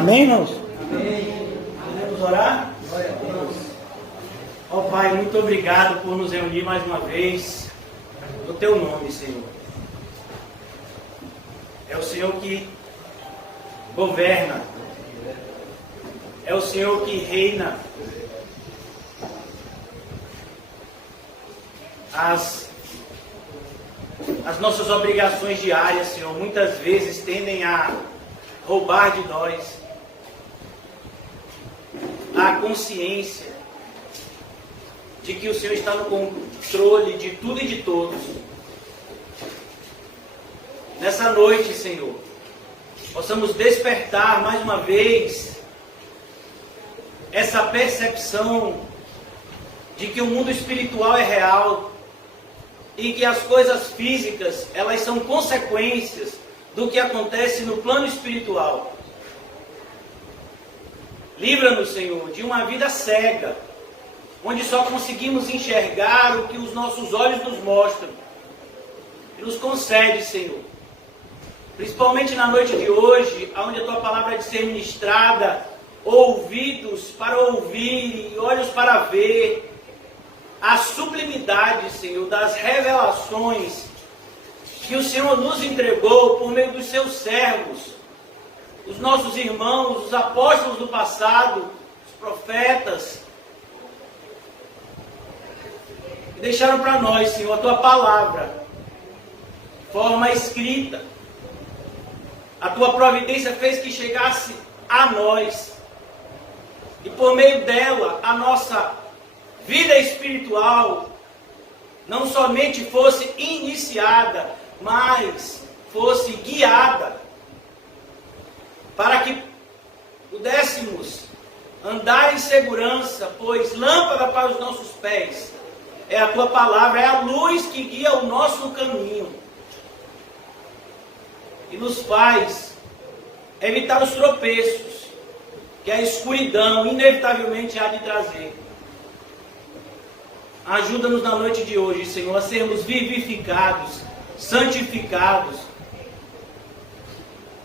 Amém, irmãos? Amém. Podemos orar? Glória a Deus. Ó Pai, muito obrigado por nos reunir mais uma vez no Teu nome, Senhor. É o Senhor que governa. É o Senhor que reina. As nossas obrigações diárias, Senhor, muitas vezes tendem a roubar de nós a consciência de que o Senhor está no controle de tudo e de todos. Nessa noite, Senhor, possamos despertar mais uma vez essa percepção de que o mundo espiritual é real e que as coisas físicas, elas são consequências do que acontece no plano espiritual. Livra-nos, Senhor, de uma vida cega, onde só conseguimos enxergar o que os nossos olhos nos mostram. E nos concede, Senhor, principalmente na noite de hoje, onde a Tua palavra é de ser ministrada, ouvidos para ouvir e olhos para ver, a sublimidade, Senhor, das revelações que o Senhor nos entregou por meio dos Seus servos, os nossos irmãos, os apóstolos do passado, os profetas, que deixaram para nós, Senhor, a Tua palavra, de forma escrita. A Tua providência fez que chegasse a nós, e por meio dela, a nossa vida espiritual não somente fosse iniciada, mas fosse guiada, para que pudéssemos andar em segurança, pois lâmpada para os nossos pés é a Tua palavra, é a luz que guia o nosso caminho e nos faz evitar os tropeços que a escuridão inevitavelmente há de trazer. Ajuda-nos na noite de hoje, Senhor, a sermos vivificados, santificados.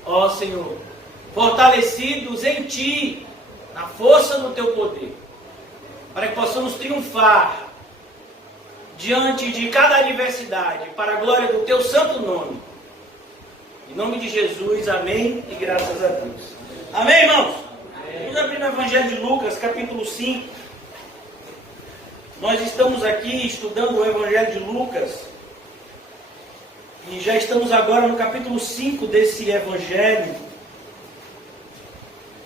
Ó Senhor, fortalecidos em Ti, na força do Teu poder, para que possamos triunfar diante de cada adversidade, para a glória do Teu santo nome. Em nome de Jesus, amém e graças a Deus. Amém, irmãos? Vamos abrir no Evangelho de Lucas, capítulo 5. Nós estamos aqui estudando o Evangelho de Lucas e já estamos agora no capítulo 5 desse Evangelho.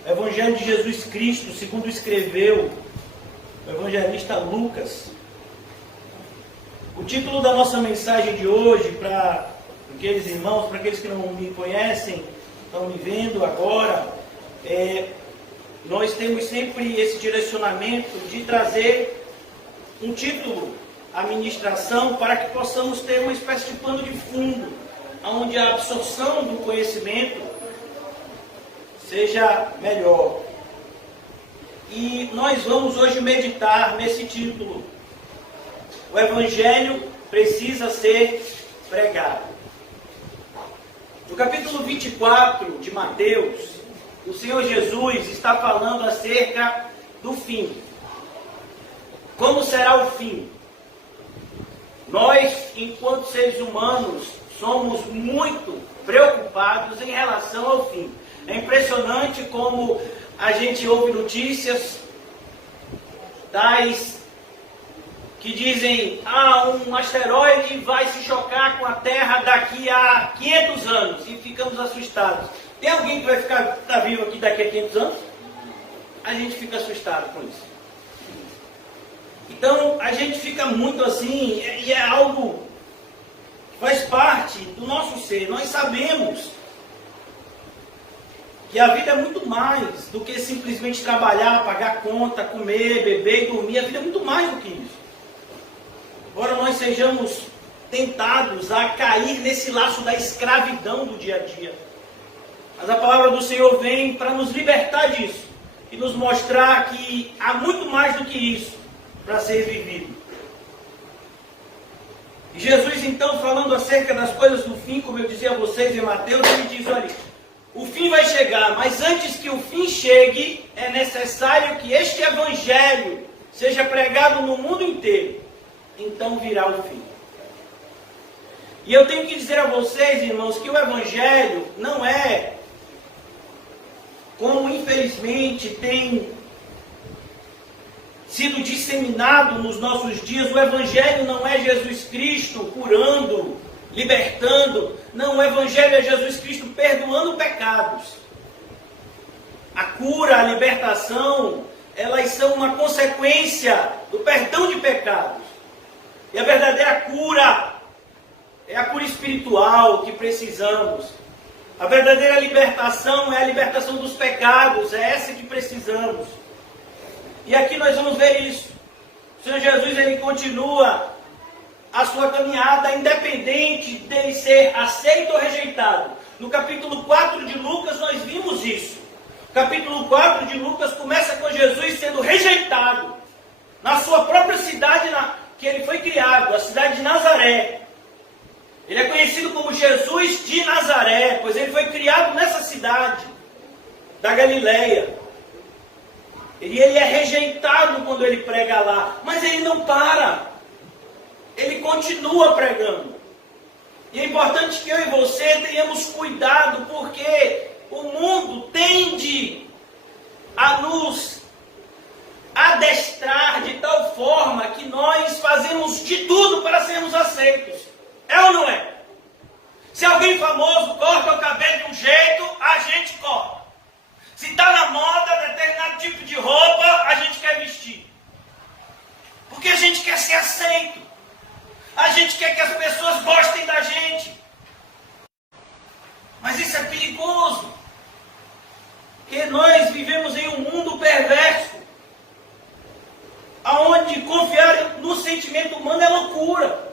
O Evangelho de Jesus Cristo, segundo escreveu o evangelista Lucas. O título da nossa mensagem de hoje, para aqueles irmãos, para aqueles que não me conhecem, estão me vendo agora, nós temos sempre esse direcionamento de trazer um título à ministração para que possamos ter uma espécie de pano de fundo, onde a absorção do conhecimento seja melhor. E nós vamos hoje meditar nesse título: o Evangelho precisa ser pregado. No capítulo 24 de Mateus, o Senhor Jesus está falando acerca do fim. Como será o fim? Nós, enquanto seres humanos, somos muito preocupados em relação ao fim. É impressionante como a gente ouve notícias tais que dizem: um asteroide vai se chocar com a Terra daqui a 500 anos, e ficamos assustados. Tem alguém que vai estar vivo aqui daqui a 500 anos? A gente fica assustado com isso. Então, a gente fica muito assim, e é algo que faz parte do nosso ser. Nós sabemos que a vida é muito mais do que simplesmente trabalhar, pagar conta, comer, beber e dormir. A vida é muito mais do que isso. Embora nós sejamos tentados a cair nesse laço da escravidão do dia a dia, mas a palavra do Senhor vem para nos libertar disso e nos mostrar que há muito mais do que isso para ser vivido. E Jesus, então, falando acerca das coisas do fim, como eu dizia a vocês em Mateus, ele diz: olha, O fim vai chegar, mas antes que o fim chegue, é necessário que este evangelho seja pregado no mundo inteiro. Então virá o fim. E eu tenho que dizer a vocês, irmãos, que o evangelho não é, como infelizmente tem sido disseminado nos nossos dias, o evangelho não é Jesus Cristo curando, libertando. Não, o evangelho é Jesus Cristo perdoando pecados. A cura, a libertação, elas são uma consequência do perdão de pecados. E a verdadeira cura é a cura espiritual que precisamos. A verdadeira libertação é a libertação dos pecados, é essa que precisamos. E aqui nós vamos ver isso. O Senhor Jesus, ele continua a sua caminhada, independente dele ser aceito ou rejeitado. No capítulo 4 de Lucas nós vimos isso. O capítulo 4 de Lucas começa com Jesus sendo rejeitado na sua própria cidade que ele foi criado, a cidade de Nazaré. Ele é conhecido como Jesus de Nazaré, pois ele foi criado nessa cidade da Galileia. E ele é rejeitado quando ele prega lá, mas ele não para. Ele continua pregando. E é importante que eu e você tenhamos cuidado, porque o mundo tende a nos adestrar de tal forma que nós fazemos de tudo para sermos aceitos. É ou não é? Se alguém famoso corta o cabelo de um jeito, a gente corta. Se está na moda determinado tipo de roupa, a gente quer vestir. Porque a gente quer ser aceito. A gente quer que as pessoas gostem da gente. Mas isso é perigoso. Porque nós vivemos em um mundo perverso, onde confiar no sentimento humano é loucura.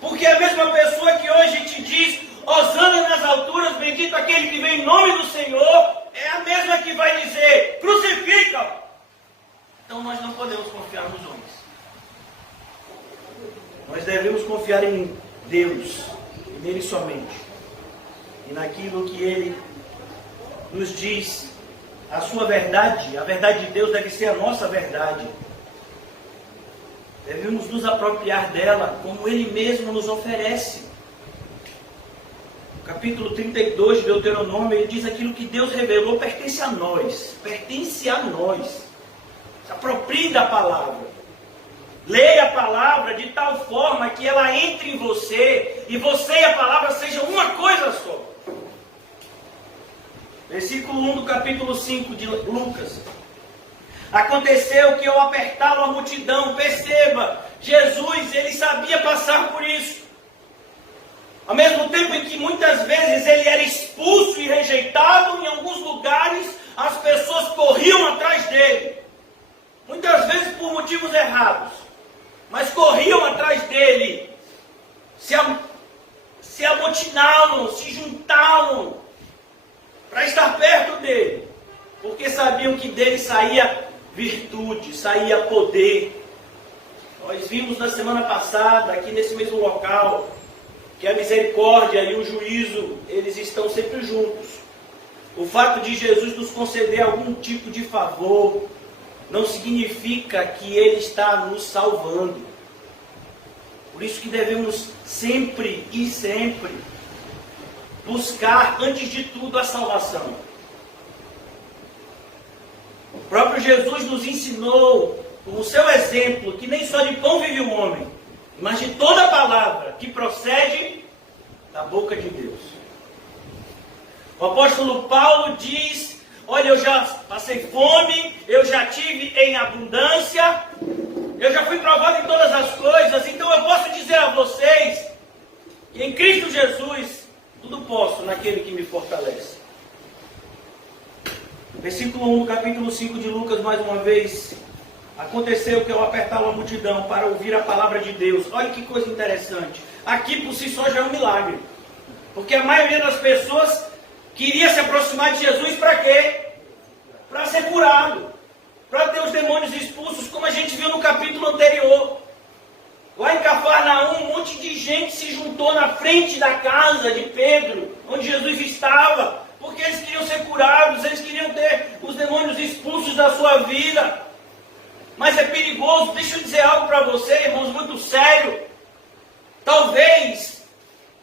Porque a mesma pessoa que hoje te diz, hosana nas alturas, bendito aquele que vem em nome do Senhor, é a mesma que vai dizer, crucifica. Então nós não podemos confiar nos homens. Nós devemos confiar em Deus, e nele somente. E naquilo que Ele nos diz, a sua verdade, a verdade de Deus deve ser a nossa verdade. Devemos nos apropriar dela, como Ele mesmo nos oferece. Capítulo 32 de Deuteronômio, ele diz aquilo que Deus revelou pertence a nós. Pertence a nós. Se aproprie da palavra. Leia a palavra de tal forma que ela entre em você e você e a palavra sejam uma coisa só. Versículo 1 do capítulo 5 de Lucas. Aconteceu que ao apertá-lo a multidão, perceba, Jesus, ele sabia passar por isso. Ao mesmo tempo em que muitas vezes ele era expulso e rejeitado, em alguns lugares as pessoas corriam atrás dele. Muitas vezes por motivos errados. Mas corriam atrás dele. Se amotinavam, se juntavam para estar perto dele. Porque sabiam que dele saía virtude, saía poder. Nós vimos na semana passada, aqui nesse mesmo local, que a misericórdia e o juízo, eles estão sempre juntos. O fato de Jesus nos conceder algum tipo de favor, não significa que Ele está nos salvando. Por isso que devemos sempre e sempre buscar, antes de tudo, a salvação. O próprio Jesus nos ensinou, com o seu exemplo, que nem só de pão vive o homem, mas de toda palavra que procede da boca de Deus. O apóstolo Paulo diz, olha, eu já passei fome, eu já tive em abundância, eu já fui provado em todas as coisas, então eu posso dizer a vocês que em Cristo Jesus tudo posso naquele que me fortalece. Versículo 1 do capítulo 5 de Lucas, mais uma vez. Aconteceu que ao apertá-lo a multidão para ouvir a palavra de Deus. Olha que coisa interessante. Aqui por si só já é um milagre. Porque a maioria das pessoas queria se aproximar de Jesus para quê? Para ser curado. Para ter os demônios expulsos, como a gente viu no capítulo anterior. Lá em Cafarnaum, um monte de gente se juntou na frente da casa de Pedro, onde Jesus estava, porque eles queriam ser curados, eles queriam ter os demônios expulsos da sua vida. Mas é perigoso. Deixa eu dizer algo para você, irmãos, muito sério. Talvez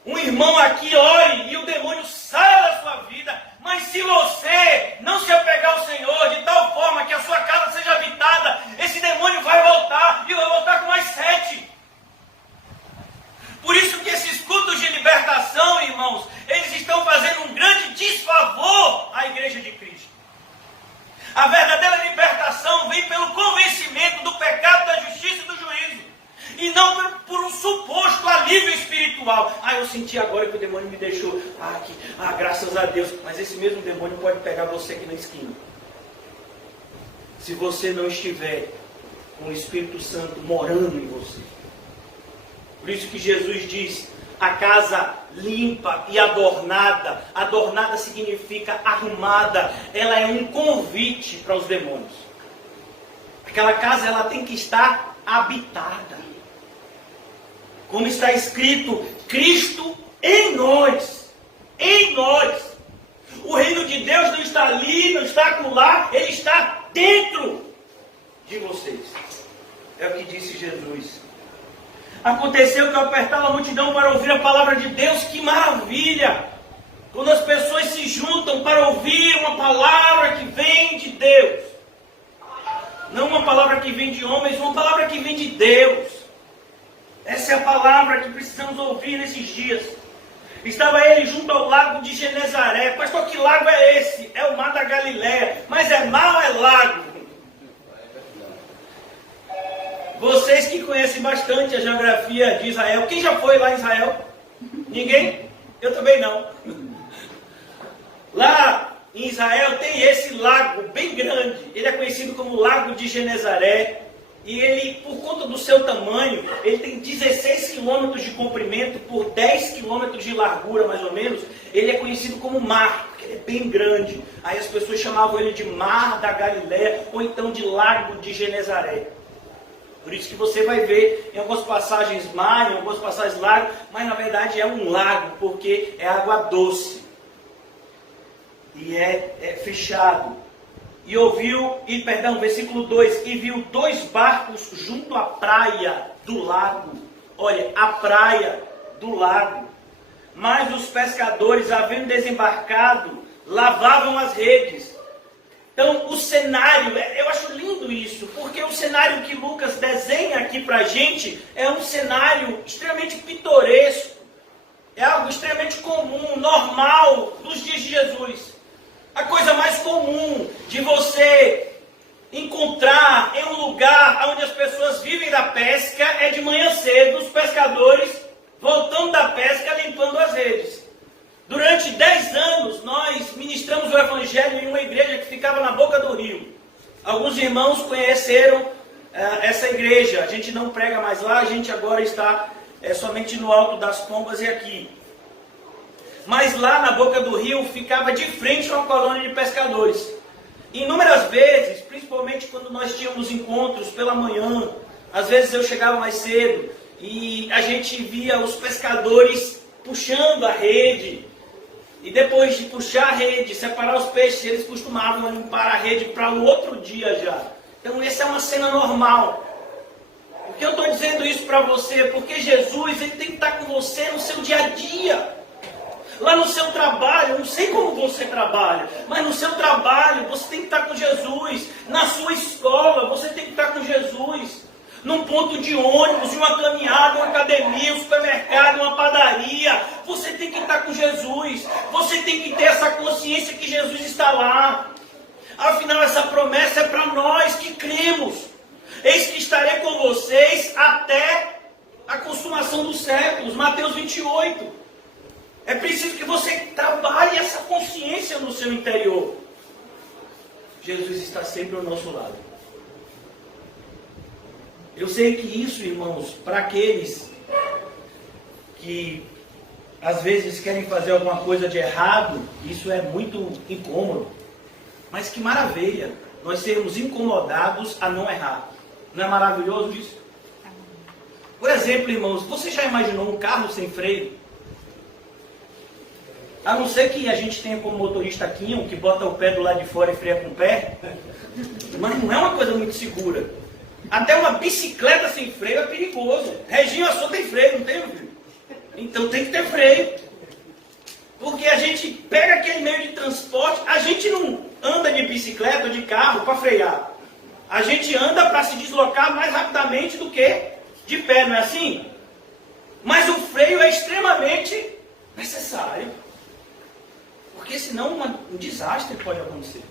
um irmão aqui ore e o demônio saia da sua vida, mas se você não se apegar ao Senhor de tal forma que a sua casa seja habitada, esse demônio vai voltar e vai voltar com mais 7. Por isso que esses cultos de libertação, irmãos, eles estão fazendo um grande desfavor à igreja de Cristo. A verdadeira libertação vem pelo convencimento do pecado, da justiça e do juízo. E não por um suposto alívio espiritual. Eu senti agora que o demônio me deixou. Graças a Deus. Mas esse mesmo demônio pode pegar você aqui na esquina. Se você não estiver com o Espírito Santo morando em você. Por isso que Jesus diz, a casa limpa e adornada. Adornada significa arrumada. Ela é um convite para os demônios. Aquela casa ela tem que estar habitada. Como está escrito, Cristo em nós. Em nós. O reino de Deus não está ali, não está acolá, ele está dentro de vocês. É o que disse Jesus. Aconteceu que eu apertava a multidão para ouvir a palavra de Deus. Que maravilha! Quando as pessoas se juntam para ouvir uma palavra que vem de Deus. Não uma palavra que vem de homens, uma palavra que vem de Deus. Essa é a palavra que precisamos ouvir nesses dias. Estava ele junto ao lago de Genezaré. Pastor, que lago é esse? É o mar da Galileia. Mas é mar ou é lago? Vocês que conhecem bastante a geografia de Israel. Quem já foi lá em Israel? Ninguém? Eu também não. Lá em Israel tem esse lago bem grande. Ele é conhecido como Lago de Genezaré. E ele, por conta do seu tamanho, ele tem 16 quilômetros de comprimento por 10 quilômetros de largura, mais ou menos. Ele é conhecido como mar, porque ele é bem grande. Aí as pessoas chamavam ele de Mar da Galileia, ou então de Lago de Genezaré. Por isso que você vai ver em algumas passagens mar, em algumas passagens lago, mas na verdade é um lago, porque é água doce. E é fechado. Versículo 2, e viu 2 barcos junto à praia do lago. Olha, a praia do lago. Mas os pescadores, havendo desembarcado, lavavam as redes. Então, o cenário, eu acho lindo isso, porque o cenário que Lucas desenha aqui para a gente é um cenário extremamente pitoresco. É algo extremamente comum, normal dos dias de Jesus. A coisa mais comum de você encontrar em um lugar onde as pessoas vivem da pesca é de manhã cedo, os pescadores voltando da pesca, limpando as redes. Durante 10 anos, nós ministramos o Evangelho em uma igreja que ficava na boca do rio. Alguns irmãos conheceram essa igreja. A gente não prega mais lá, a gente agora está somente no Alto das Pombas e aqui. Mas lá na boca do rio ficava de frente a uma colônia de pescadores. Inúmeras vezes, principalmente quando nós tínhamos encontros pela manhã, às vezes eu chegava mais cedo e a gente via os pescadores puxando a rede. E depois de puxar a rede, separar os peixes, eles costumavam limpar a rede para o outro dia já. Então essa é uma cena normal. Por que eu estou dizendo isso para você? Porque Jesus ele tem que estar com você no seu dia a dia. Lá no seu trabalho, eu não sei como você trabalha, mas no seu trabalho você tem que estar com Jesus. Na sua escola você tem que estar com Jesus. Num ponto de ônibus, de uma caminhada, uma academia, um supermercado, uma padaria, você tem que estar com Jesus. Você tem que ter essa consciência que Jesus está lá. Afinal, essa promessa é para nós que cremos. Eis que estarei com vocês até a consumação dos séculos. Mateus 28. É preciso que você trabalhe essa consciência no seu interior. Jesus está sempre ao nosso lado. Eu sei que isso, irmãos, para aqueles que às vezes querem fazer alguma coisa de errado, isso é muito incômodo. Mas que maravilha nós sermos incomodados a não errar. Não é maravilhoso isso? Por exemplo, irmãos, você já imaginou um carro sem freio? A não ser que a gente tenha como motorista aqui um que bota o pé do lado de fora e freia com o pé. Mas não é uma coisa muito segura. Até uma bicicleta sem freio é perigoso. Reginho só tem freio, não tem, filho? Então tem que ter freio. Porque a gente pega aquele meio de transporte, a gente não anda de bicicleta ou de carro para frear. A gente anda para se deslocar mais rapidamente do que de pé, não é assim? Mas o freio é extremamente necessário. Porque senão um desastre pode acontecer.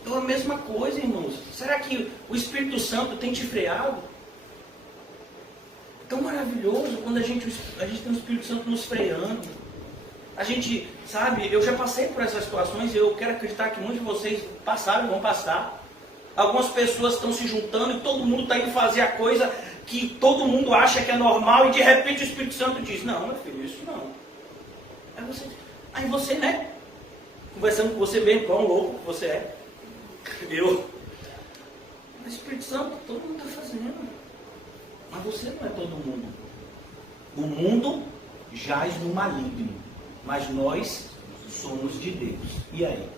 Então a mesma coisa, irmãos. Será que o Espírito Santo tem te freado? Tão maravilhoso quando a gente tem o Espírito Santo nos freando. A gente, sabe, eu já passei por essas situações e eu quero acreditar que muitos de vocês passaram e vão passar. Algumas pessoas estão se juntando e todo mundo está indo fazer a coisa que todo mundo acha que é normal e de repente o Espírito Santo diz, não, meu filho, isso não. Aí você, né? Conversando com você bem, quão louco que você é. Mas o Espírito Santo, todo mundo está fazendo. Mas você não é todo mundo. O mundo jaz no maligno, mas nós somos de Deus. E aí?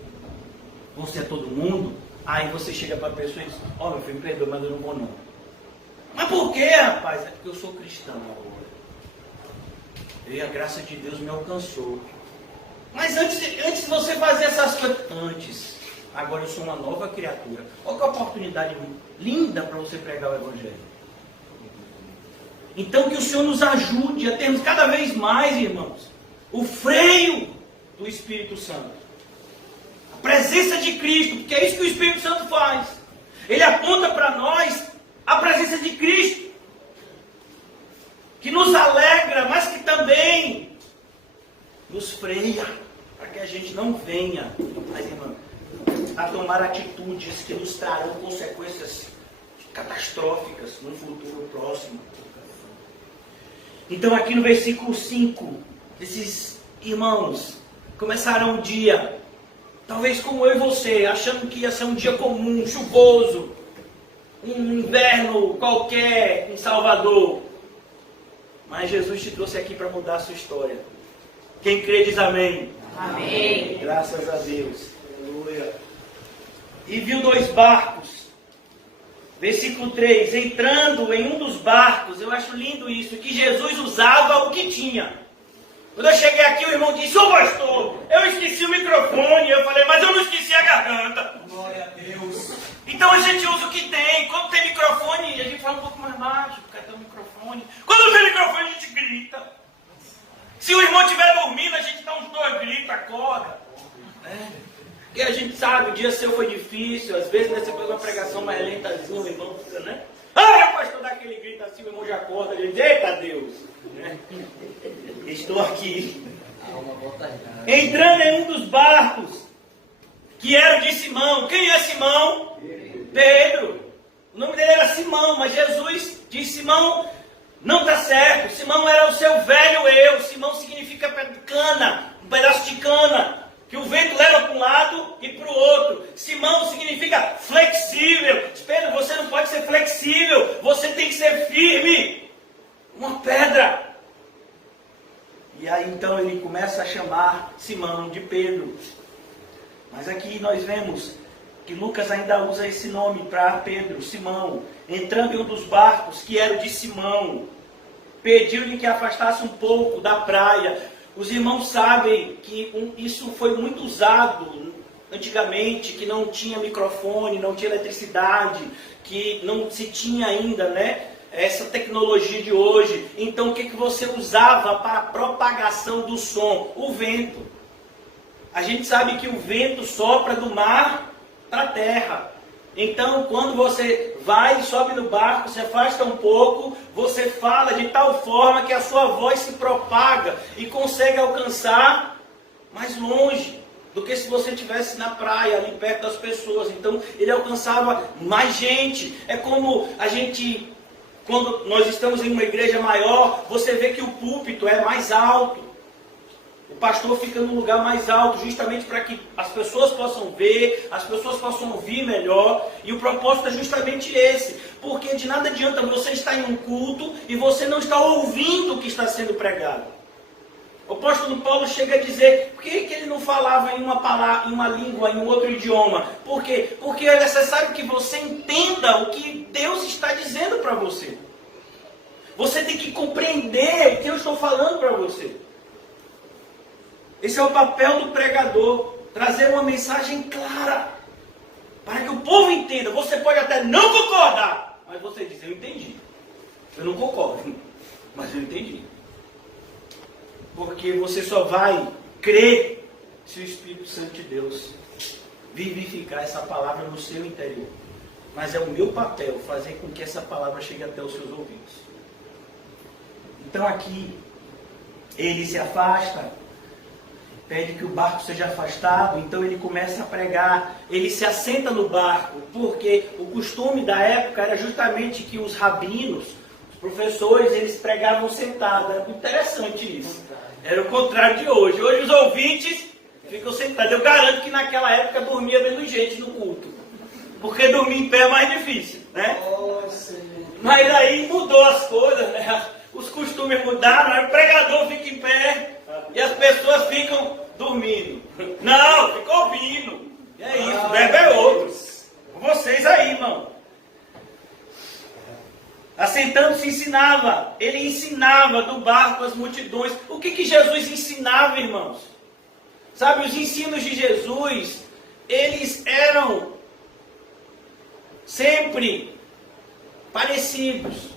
Você é todo mundo? Aí você chega para a pessoa e diz, ó, meu filho, perdoa, mas eu não vou não. Mas por quê, rapaz? É porque eu sou cristão agora. E a graça de Deus me alcançou. Mas antes de você fazer essas coisas, agora eu sou uma nova criatura. Olha que oportunidade linda para você pregar o Evangelho. Então que o Senhor nos ajude a termos cada vez mais, irmãos, o freio do Espírito Santo. A presença de Cristo, porque é isso que o Espírito Santo faz. Ele aponta para nós a presença de Cristo, que nos alegra, mas que também nos freia, para que a gente não venha, mas, irmão, a tomar atitudes que nos trarão consequências catastróficas no futuro próximo. Então aqui no versículo 5, esses irmãos começaram o dia, talvez como eu e você, achando que ia ser um dia comum, chuvoso, um inverno qualquer em Salvador. Mas Jesus te trouxe aqui para mudar a sua história. Quem crê diz amém. Amém. Graças a Deus. Aleluia. E viu 2 barcos. Versículo 3. Entrando em um dos barcos, eu acho lindo isso, que Jesus usava o que tinha. Quando eu cheguei aqui, o irmão disse, ô pastor, eu esqueci o microfone. Eu falei, mas eu não esqueci a garganta. Glória a Deus. Então a gente usa o que tem. Quando tem microfone, a gente fala um pouco mais baixo, porque tem um microfone. Quando não tem microfone, a gente grita. Se o irmão estiver dormindo, a gente dá uns 2 gritos, acorda. Porque a gente sabe, o dia seu foi difícil, às vezes, né, você faz uma pregação mais lentazinha, o irmão fica, né? Ah, o pastor dá aquele grito assim, o irmão já acorda, ele diz, eita Deus! Né? Estou aqui. Entrando em um dos barcos, que era o de Simão. Quem é Simão? Pedro. O nome dele era Simão, mas Jesus disse, Simão, não está certo. Simão era o seu velho eu. Simão significa cana, um pedaço de cana, que o vento leva para um lado e para o outro. Simão significa flexível. Pedro, você não pode ser flexível, você tem que ser firme. Uma pedra. E aí então ele começa a chamar Simão de Pedro. Mas aqui nós vemos que Lucas ainda usa esse nome para Pedro, Simão. Entrando em um dos barcos, que era o de Simão, pediu-lhe que afastasse um pouco da praia. Os irmãos sabem que isso foi muito usado antigamente, que não tinha microfone, não tinha eletricidade, que não se tinha ainda, né, essa tecnologia de hoje. Então o que você usava para a propagação do som? O vento. A gente sabe que o vento sopra do mar para a terra. Então, quando você vai e sobe no barco, se afasta um pouco, você fala de tal forma que a sua voz se propaga e consegue alcançar mais longe do que se você estivesse na praia, ali perto das pessoas. Então, ele alcançava mais gente. É como a gente, quando nós estamos em uma igreja maior, você vê que o púlpito é mais alto. O pastor fica num lugar mais alto, justamente para que as pessoas possam ver, as pessoas possam ouvir melhor. E o propósito é justamente esse. Porque de nada adianta você estar em um culto e você não está ouvindo o que está sendo pregado. O apóstolo Paulo chega a dizer, por que ele não falava em uma palavra, em uma língua, em um outro idioma? Por quê? Porque é necessário que você entenda o que Deus está dizendo para você. Você tem que compreender o que eu estou falando para você. Esse é o papel do pregador, trazer uma mensagem clara, para que o povo entenda. Você pode até não concordar, mas você diz, eu entendi. Eu não concordo, mas eu entendi. Porque você só vai crer se o Espírito Santo de Deus vivificar essa palavra no seu interior. Mas é o meu papel fazer com que essa palavra chegue até os seus ouvidos. Então aqui, ele se afasta, pede que o barco seja afastado, então ele começa a pregar, ele se assenta no barco, porque o costume da época era justamente que os rabinos, os professores, eles pregavam sentados. Era interessante isso. Era o contrário de hoje. Hoje os ouvintes ficam sentados. Eu garanto que naquela época dormia menos gente no culto. Porque dormir em pé é mais difícil, né? Mas aí mudou as coisas, né? Os costumes mudaram, aí o pregador fica em pé e as pessoas ficam dormindo. Não, fica ouvindo. E é isso, o verbo é outro. Vocês aí, irmão. Assentando-se ensinava. Ele ensinava do barco as multidões. O que Jesus ensinava, irmãos? Sabe, os ensinos de Jesus, eles eram sempre parecidos.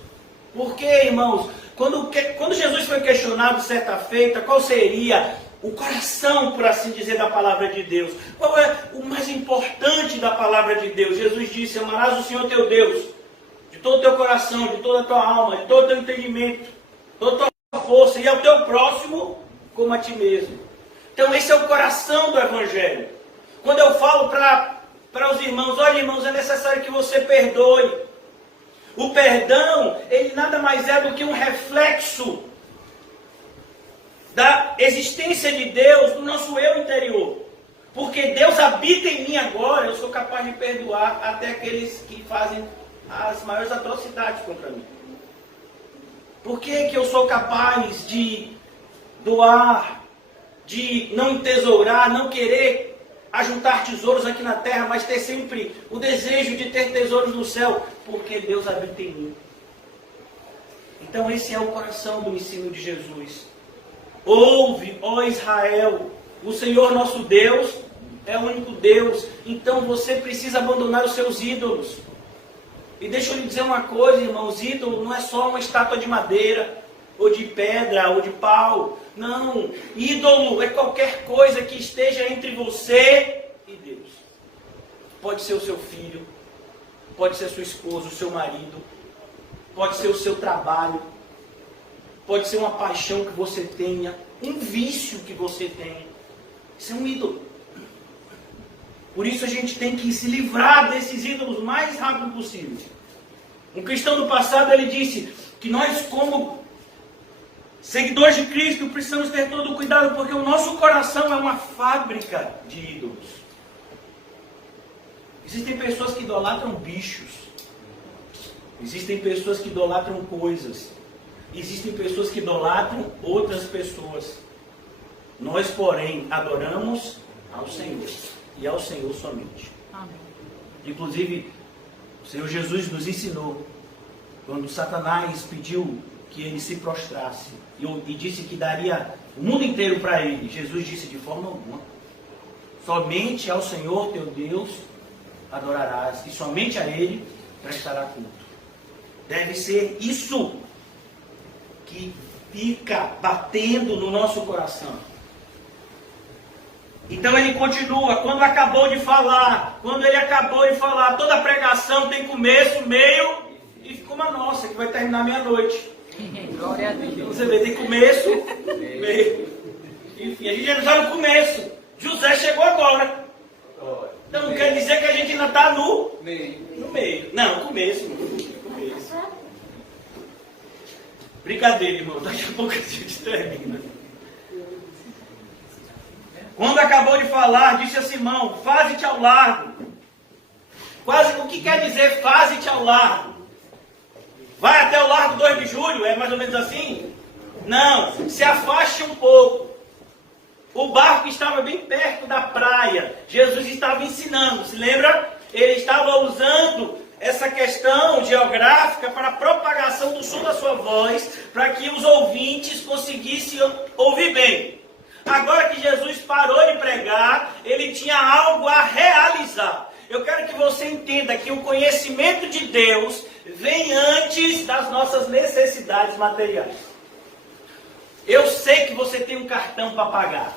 Porque, irmãos, quando Jesus foi questionado certa feita, qual seria o coração, por assim dizer, da palavra de Deus? Qual é o mais importante da palavra de Deus? Jesus disse, amarás o Senhor teu Deus de todo o teu coração, de toda a tua alma, de todo o teu entendimento, toda a tua força, e ao teu próximo como a ti mesmo. Então esse é o coração do Evangelho. Quando eu falo para os irmãos, olha irmãos, é necessário que você perdoe. O perdão, ele nada mais é do que um reflexo da existência de Deus no nosso eu interior. Porque Deus habita em mim agora, eu sou capaz de perdoar até aqueles que fazem as maiores atrocidades contra mim. Por que eu sou capaz de doar, de não entesourar, não querer ajuntar tesouros aqui na terra, mas ter sempre o desejo de ter tesouros no céu? Porque Deus habita em mim. Então esse é o coração do ensino de Jesus. Ouve, ó Israel, o Senhor nosso Deus é o único Deus. Então você precisa abandonar os seus ídolos. E deixa eu lhe dizer uma coisa, irmãos, ídolo não é só uma estátua de madeira, ou de pedra, ou de pau. Não, ídolo é qualquer coisa que esteja entre você e Deus. Pode ser o seu filho, pode ser a sua esposa, o seu marido, pode ser o seu trabalho, pode ser uma paixão que você tenha, um vício que você tenha. Isso é um ídolo. Por isso a gente tem que se livrar desses ídolos o mais rápido possível. Um cristão do passado, ele disse que nós, como seguidores de Cristo, precisamos ter todo o cuidado, porque o nosso coração é uma fábrica de ídolos. Existem pessoas que idolatram bichos. Existem pessoas que idolatram coisas. Existem pessoas que idolatram outras pessoas. Nós, porém, adoramos ao Senhor. E ao Senhor somente. Amém. Inclusive, o Senhor Jesus nos ensinou, quando Satanás pediu que ele se prostrasse e disse que daria o mundo inteiro para ele, Jesus disse de forma alguma. Somente ao Senhor teu Deus adorarás, e somente a Ele prestará culto. Deve ser isso que fica batendo no nosso coração. Então ele continua, quando ele acabou de falar, toda a pregação tem começo, meio e como a nossa, que vai terminar meia-noite. Glória a Deus. Você vê, tem começo, meio. Enfim, a gente já está no começo. José chegou agora. Então não quer dizer que a gente ainda está no meio. Não, começo. Brincadeira, irmão. Daqui a pouco a gente termina. Quando acabou de falar, disse a Simão, faze-te ao largo. O que quer dizer faze-te ao largo? Vai até o largo 2 de julho, é mais ou menos assim? Não, se afaste um pouco. O barco estava bem perto da praia. Jesus estava ensinando, se lembra? Ele estava usando essa questão geográfica para a propagação do som da sua voz, para que os ouvintes conseguissem ouvir bem. Agora que Jesus parou de pregar, ele tinha algo a realizar. Eu quero que você entenda que o conhecimento de Deus vem antes das nossas necessidades materiais. Eu sei que você tem um cartão para pagar.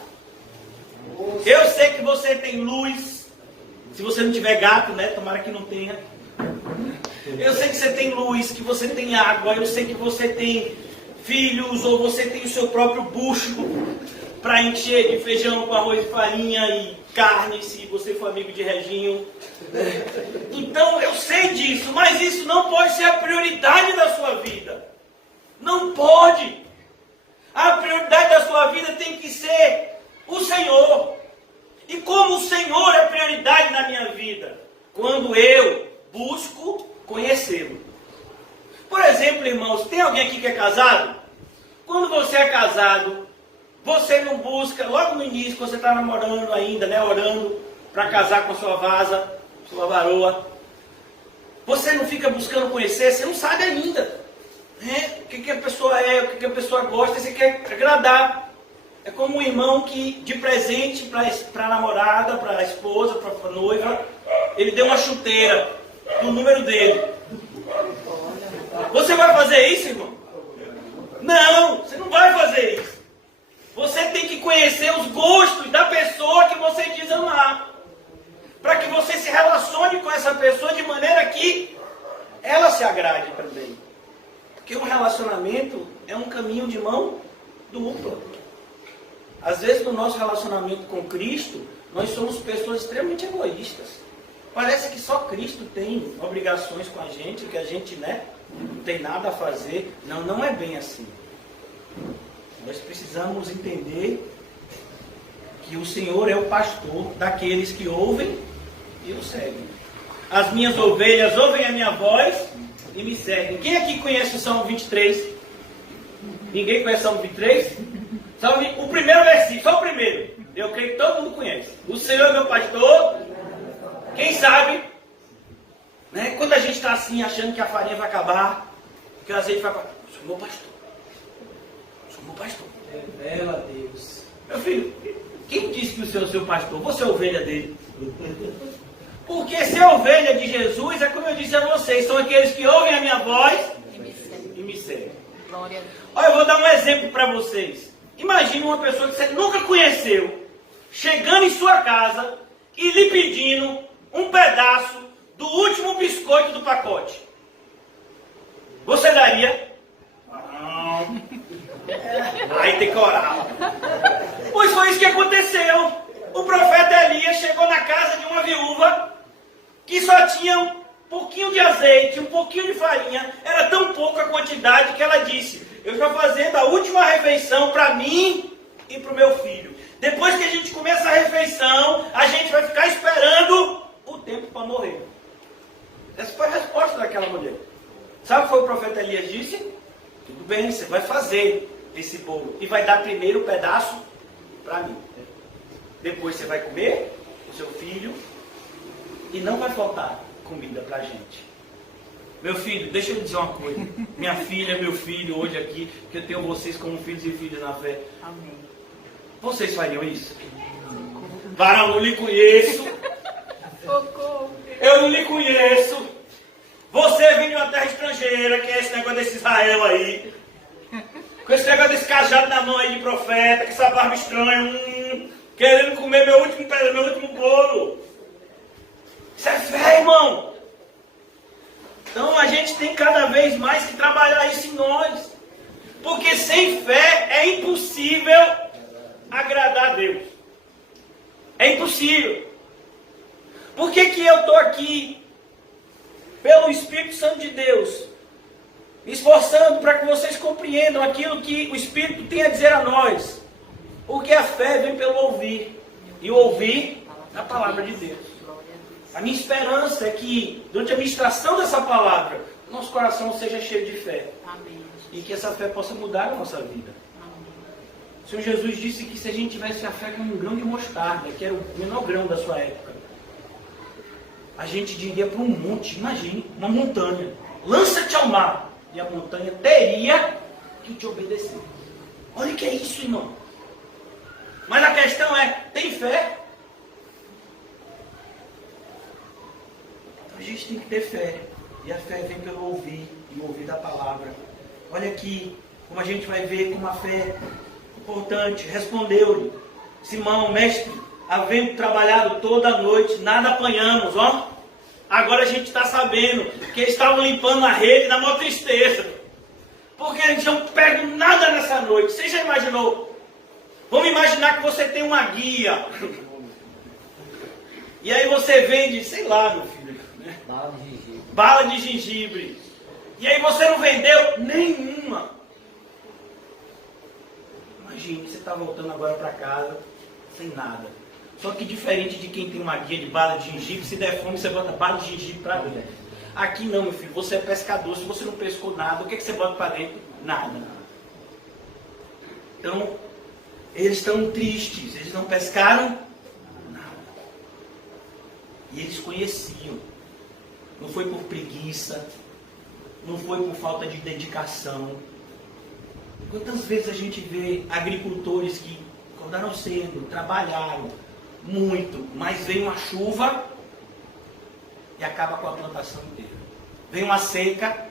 Eu sei que você tem luz. Se você não tiver gato, né? Tomara que não tenha. Eu sei que você tem luz, que você tem água. Eu sei que você tem filhos, ou você tem o seu próprio bucho para encher de feijão com arroz e farinha e carne, se você for amigo de Reginho. Então eu sei disso, mas isso não pode ser a prioridade da sua vida. Não pode. A prioridade da sua vida tem que ser o Senhor. E como o Senhor é prioridade na minha vida? Quando eu busco conhecê-lo. Por exemplo, irmãos, tem alguém aqui que é casado? Quando você é casado, você não busca, logo no início, quando você está namorando ainda, né, orando para casar com a sua vaza, sua varoa, você não fica buscando conhecer, você não sabe ainda, né, o que a pessoa é, o que a pessoa gosta, você quer agradar. É como um irmão que, de presente para a namorada, para a esposa, para a noiva, ele deu uma chuteira do número dele. Você vai fazer isso, irmão? Não, você não vai fazer isso. Você tem que conhecer os gostos da pessoa que você diz amar. Para que você se relacione com essa pessoa de maneira que ela se agrade também. Porque um relacionamento é um caminho de mão dupla. Às vezes no nosso relacionamento com Cristo, nós somos pessoas extremamente egoístas. Parece que só Cristo tem obrigações com a gente, que a gente, né, não tem nada a fazer. Não, não é bem assim. Nós precisamos entender que o Senhor é o pastor daqueles que ouvem e o seguem. As minhas ovelhas ouvem a minha voz e me seguem. Quem aqui conhece o Salmo 23? Ninguém conhece o Salmo 23? O primeiro versículo, só o primeiro. Eu creio que todo mundo conhece. O Senhor é meu pastor. Quem sabe, né, quando a gente está assim, achando que a farinha vai acabar, que o azeite vai acabar. O Senhor é meu pastor. O Senhor é meu pastor. Revela a Deus. Meu filho, quem disse que o Senhor é seu pastor? Você é ovelha dele. Porque ser ovelha de Jesus é como eu disse a vocês, são aqueles que ouvem a minha voz e me seguem. Glória a Deus. Olha, eu vou dar um exemplo para vocês. Imagine uma pessoa que você nunca conheceu, chegando em sua casa e lhe pedindo um pedaço do último biscoito do pacote. Você daria? Não. Aí tem que orar. Pois foi isso que aconteceu. O profeta Elias chegou na casa de uma viúva que só tinha um pouquinho de azeite, um pouquinho de farinha. Era tão pouca a quantidade que ela disse: eu estou fazendo a última refeição para mim e para o meu filho. Depois que a gente começa a refeição, a gente vai ficar esperando o tempo para morrer. Essa foi a resposta daquela mulher. Sabe o que foi o profeta Elias disse? Tudo bem, você vai fazer esse bolo e vai dar primeiro um pedaço para mim. Depois você vai comer o seu filho e não vai faltar comida para a gente. Meu filho, deixa eu dizer uma coisa. Minha filha, meu filho, hoje aqui, que eu tenho vocês como filhos e filhas na fé. Amém. Vocês fariam isso? Varão, não lhe conheço. Socorro. Eu não lhe conheço. Você vem de uma terra estrangeira, que é esse negócio desse Israel aí. Com esse negócio desse cajado na mão aí de profeta, com essa barba estranha. Querendo comer meu último bolo. Isso é fé, irmão. Então a gente tem cada vez mais que trabalhar isso em nós. Porque sem fé é impossível agradar a Deus. É impossível. Por que eu estou aqui, pelo Espírito Santo de Deus, me esforçando para que vocês compreendam aquilo que o Espírito tem a dizer a nós? Porque a fé vem pelo ouvir, e o ouvir a palavra de Deus. A minha esperança é que, durante a ministração dessa palavra, nosso coração seja cheio de fé. Amém. E que essa fé possa mudar a nossa vida. Amém. O Senhor Jesus disse que se a gente tivesse a fé como um grão de mostarda, que era o menor grão da sua época, a gente diria para um monte, imagine, uma montanha, lança-te ao mar, e a montanha teria que te obedecer. Olha o que é isso, irmão. Mas a questão é, tem fé? Então a gente tem que ter fé. E a fé vem pelo ouvir, e o ouvir da palavra. Olha aqui, como a gente vai ver como a fé é importante. Respondeu-lhe Simão, mestre, havendo trabalhado toda a noite, nada apanhamos, ó. Agora a gente está sabendo que eles estavam limpando a rede na maior tristeza. Porque eles não pegam nada nessa noite. Você já imaginou? Vamos imaginar que você tem uma guia. E aí você vende, sei lá, meu filho, né? Bala de gengibre. E aí você não vendeu nenhuma. Imagine, você está voltando agora para casa sem nada. Só que diferente de quem tem uma guia de bala de gengibre, se der fome você bota bala de gengibre para dentro. Aqui não, meu filho, você é pescador, se você não pescou nada, o que você bota para dentro? Nada. Então, eles estão tristes, eles não pescaram nada. E eles conheciam. Não foi por preguiça, não foi por falta de dedicação. Quantas vezes a gente vê agricultores que acordaram cedo, trabalharam muito, mas vem uma chuva e acaba com a plantação inteira. Vem uma seca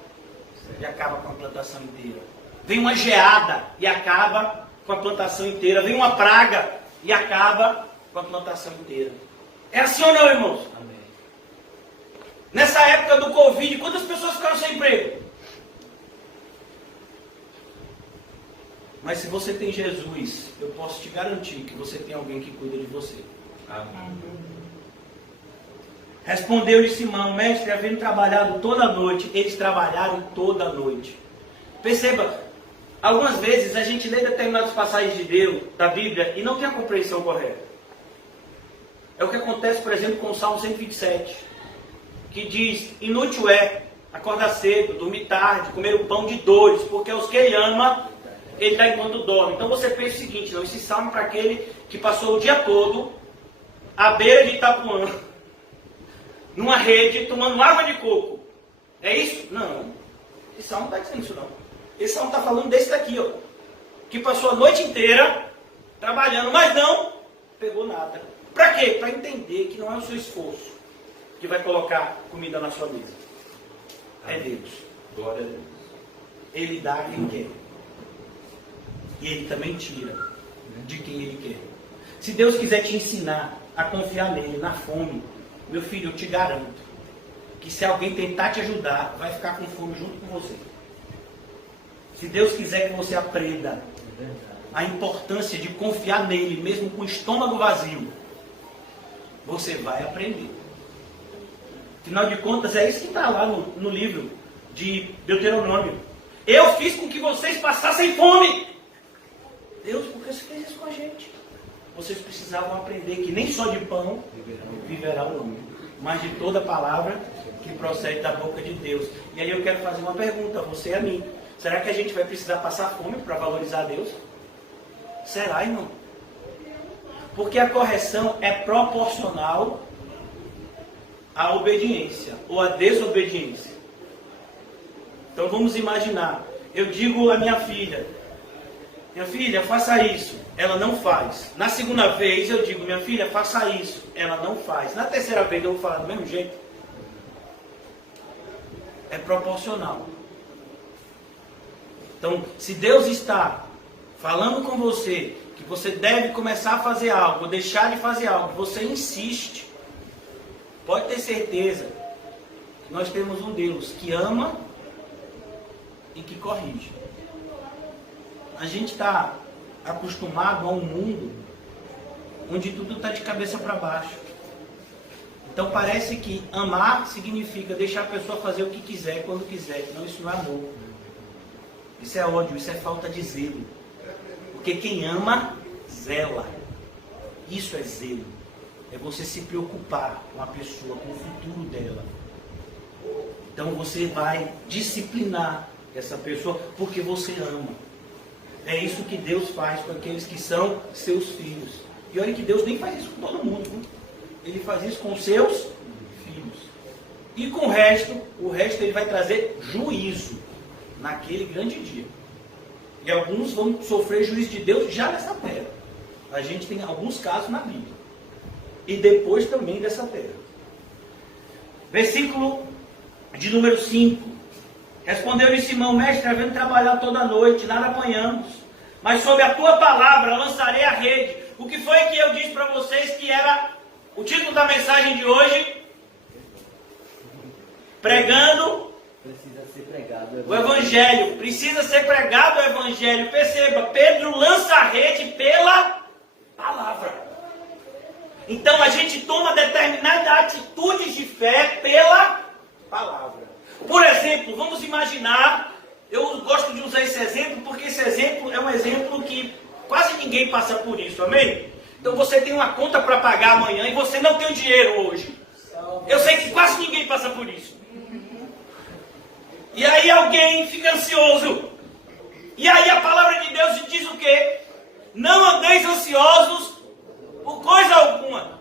e acaba com a plantação inteira. Vem uma geada e acaba com a plantação inteira. Vem uma praga e acaba com a plantação inteira. É assim ou não, irmãos? Amém. Nessa época do Covid, quantas pessoas ficaram sem emprego? Mas se você tem Jesus, eu posso te garantir que você tem alguém que cuida de você. Amém. Respondeu-lhe Simão, mestre, havendo trabalhado toda a noite. Eles trabalharam toda a noite. Perceba, algumas vezes a gente lê determinadas passagens de Deus, da Bíblia, e não tem a compreensão correta. É o que acontece, por exemplo, com o Salmo 127, que diz, inútil é acordar cedo, dormir tarde, comer o pão de dores, porque aos que ele ama, ele dá enquanto dorme. Então você pensa o seguinte, não, esse salmo é para aquele que passou o dia todo à beira de Itapuã, numa rede, tomando água de coco. É isso? Não. Esse salmo não está dizendo isso não. Esse salmo está falando desse daqui, ó, que passou a noite inteira trabalhando, mas não pegou nada. Para quê? Para entender que não é o seu esforço que vai colocar comida na sua mesa. É Deus. Glória a Deus. Ele dá a quem quer. E Ele também tira de quem Ele quer. Se Deus quiser te ensinar a confiar nele, na fome, meu filho, eu te garanto que se alguém tentar te ajudar, vai ficar com fome junto com você. Se Deus quiser que você aprenda a importância de confiar nele, mesmo com o estômago vazio, você vai aprender. Afinal de contas, é isso que está lá no livro de Deuteronômio. Eu fiz com que vocês passassem fome. Deus, por que você fez isso com a gente? Vocês precisavam aprender que nem só de pão viverá o homem, mas de toda palavra que procede da boca de Deus. E aí eu quero fazer uma pergunta a você e a mim. Será que a gente vai precisar passar fome para valorizar Deus? Será, irmão? Porque a correção é proporcional à obediência ou à desobediência. Então vamos imaginar, eu digo à minha filha, faça isso, ela não faz. Na segunda vez eu digo, minha filha, faça isso, ela não faz. Na terceira vez eu vou falar do mesmo jeito. É proporcional. Então, se Deus está falando com você que você deve começar a fazer algo, ou deixar de fazer algo, você insiste, pode ter certeza que nós temos um Deus que ama e que corrige. A gente está acostumado a um mundo onde tudo está de cabeça para baixo. Então parece que amar significa deixar a pessoa fazer o que quiser, quando quiser. Não, isso não é amor. Isso é ódio, isso é falta de zelo. Porque quem ama, zela. Isso é zelo. É você se preocupar com a pessoa, com o futuro dela. Então você vai disciplinar essa pessoa porque você ama. É isso que Deus faz com aqueles que são seus filhos. E olha que Deus nem faz isso com todo mundo, viu? Ele faz isso com seus filhos. E com o resto ele vai trazer juízo naquele grande dia. E alguns vão sofrer juízo de Deus já nessa terra. A gente tem alguns casos na Bíblia. E depois também dessa terra. Versículo de número 5. Respondeu-lhe Simão: mestre, havendo trabalhado toda a noite, nada apanhamos. Mas sob a tua palavra lançarei a rede. O que foi que eu disse para vocês que era o título da mensagem de hoje? Pregando Precisa ser pregado. o Evangelho. Precisa ser pregado o Evangelho. Perceba, Pedro lança a rede pela palavra. Então a gente toma determinadas atitudes de fé pela palavra. Por exemplo, vamos imaginar, eu gosto de usar esse exemplo porque esse exemplo é um exemplo que quase ninguém passa por isso, amém? Então você tem uma conta para pagar amanhã e você não tem o dinheiro hoje. Eu sei que quase ninguém passa por isso. E aí alguém fica ansioso. E aí a palavra de Deus diz o quê? Não andeis ansiosos por coisa alguma,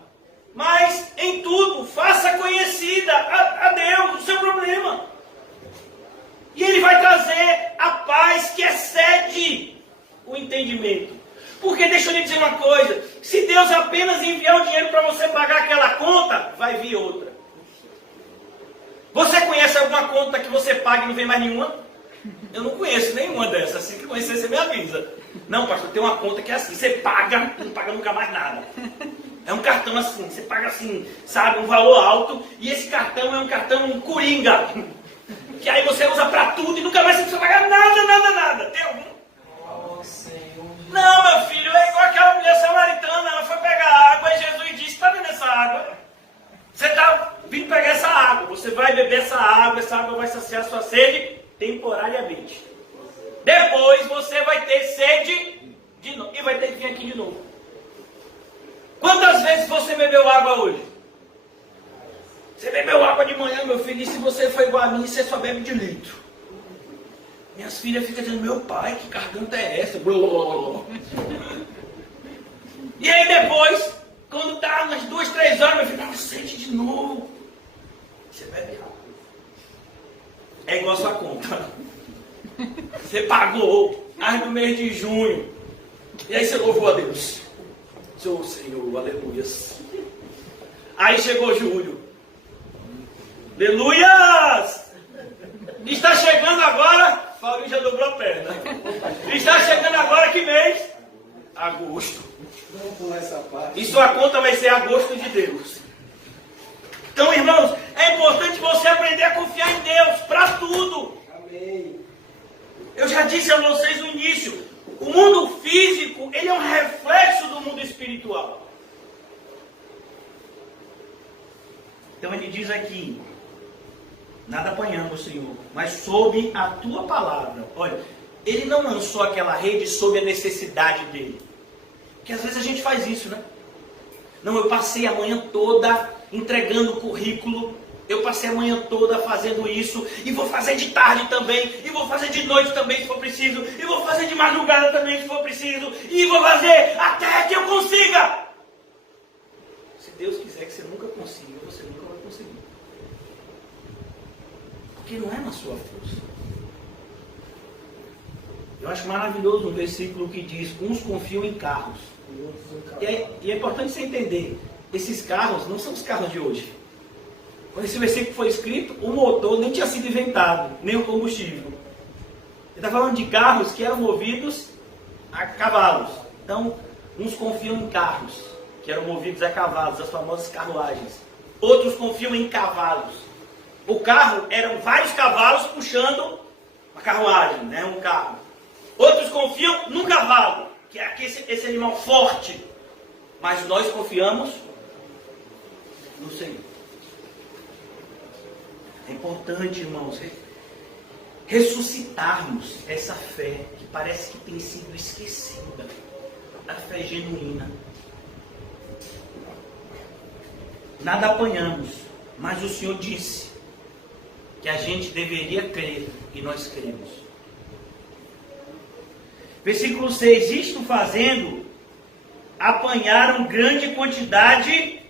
mas em tudo faça conhecida a Deus o seu problema. E Ele vai trazer a paz que excede o entendimento. Porque deixa eu lhe dizer uma coisa, se Deus apenas enviar o dinheiro para você pagar aquela conta, vai vir outra. Você conhece alguma conta que você paga e não vem mais nenhuma? Eu não conheço nenhuma dessas. Se conhecer, você me avisa. Não, pastor, tem uma conta que é assim, você paga, não paga nunca mais nada. É um cartão assim, você paga assim, sabe, um valor alto, e esse cartão é um cartão coringa. Que aí você usa pra tudo e nunca mais você precisa pagar nada. Tem algum? Oh, Senhor. Não, meu filho, é igual aquela mulher samaritana, ela foi pegar água e Jesus disse: está vendo essa água? Você está vindo pegar essa água, você vai beber essa água vai saciar sua sede temporariamente. Depois você vai ter sede de novo e vai ter que vir aqui de novo. Quantas vezes você bebeu água hoje? Você bebeu água de manhã, meu filho, e se você for igual a mim, você só bebe de litro. Minhas filhas ficam dizendo: meu pai, que garganta é essa? E aí depois, quando dá umas 2, 3 horas, meu filho, sente de novo. Você bebe água. É igual a sua conta. Você pagou no mês de junho. E aí você louvou a Deus. Sou Senhor, aleluias. Aí chegou julho. Aleluias! Está chegando agora, Paulinho já dobrou a perna. Está chegando agora que mês? Agosto. Vamos pular essa parte. E sua conta vai ser agosto de Deus. Então, irmãos, é importante você aprender a confiar em Deus para tudo. Amém. Eu já disse a vocês no início, o mundo físico, ele é um reflexo do mundo espiritual. Então ele diz aqui: nada apanhamos, Senhor, mas sob a tua palavra. Olha, ele não lançou aquela rede sob a necessidade dele. Porque às vezes a gente faz isso, né? Não, eu passei a manhã toda entregando currículo, eu passei a manhã toda fazendo isso, e vou fazer de tarde também, e vou fazer de noite também se for preciso, e vou fazer de madrugada também se for preciso, e vou fazer até que eu consiga. Se Deus quiser que você nunca consiga, você nunca vai conseguir. Porque não é na sua força. Eu acho maravilhoso um versículo que diz: uns confiam em carros. E é importante você entender, esses carros não são os carros de hoje. Quando esse versículo foi escrito, o motor nem tinha sido inventado, nem o combustível. Ele está falando de carros que eram movidos a cavalos. Então, uns confiam em carros que eram movidos a cavalos, as famosas carruagens. Outros confiam em cavalos. O carro eram vários cavalos puxando uma carruagem, né? Um carro. Outros confiam num cavalo, que é esse animal forte. Mas nós confiamos no Senhor. É importante, irmãos, ressuscitarmos essa fé que parece que tem sido esquecida. A fé genuína. Nada apanhamos, mas o Senhor disse: que a gente deveria crer e nós cremos. Versículo 6: isto fazendo, apanharam grande quantidade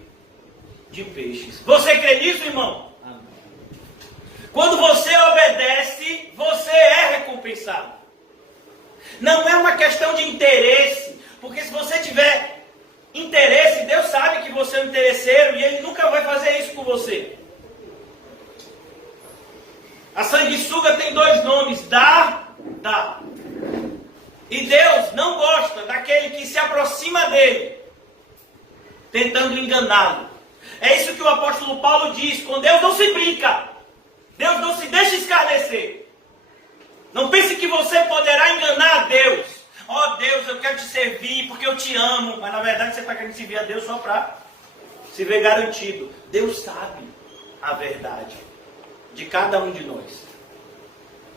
de peixes. Você crê nisso, irmão? Amém. Quando você obedece, você é recompensado. Não é uma questão de interesse, porque se você tiver interesse, Deus sabe que você é um interesseiro e Ele nunca vai fazer isso com você. A sanguessuga tem dois nomes: dá. E Deus não gosta daquele que se aproxima dele, tentando enganá-lo. É isso que o apóstolo Paulo diz: com Deus não se brinca, Deus não se deixa escarnecer. Não pense que você poderá enganar a Deus. Ó Deus, eu quero te servir porque eu te amo. Mas na verdade você está querendo servir a Deus só para se ver garantido. Deus sabe a verdade de cada um de nós.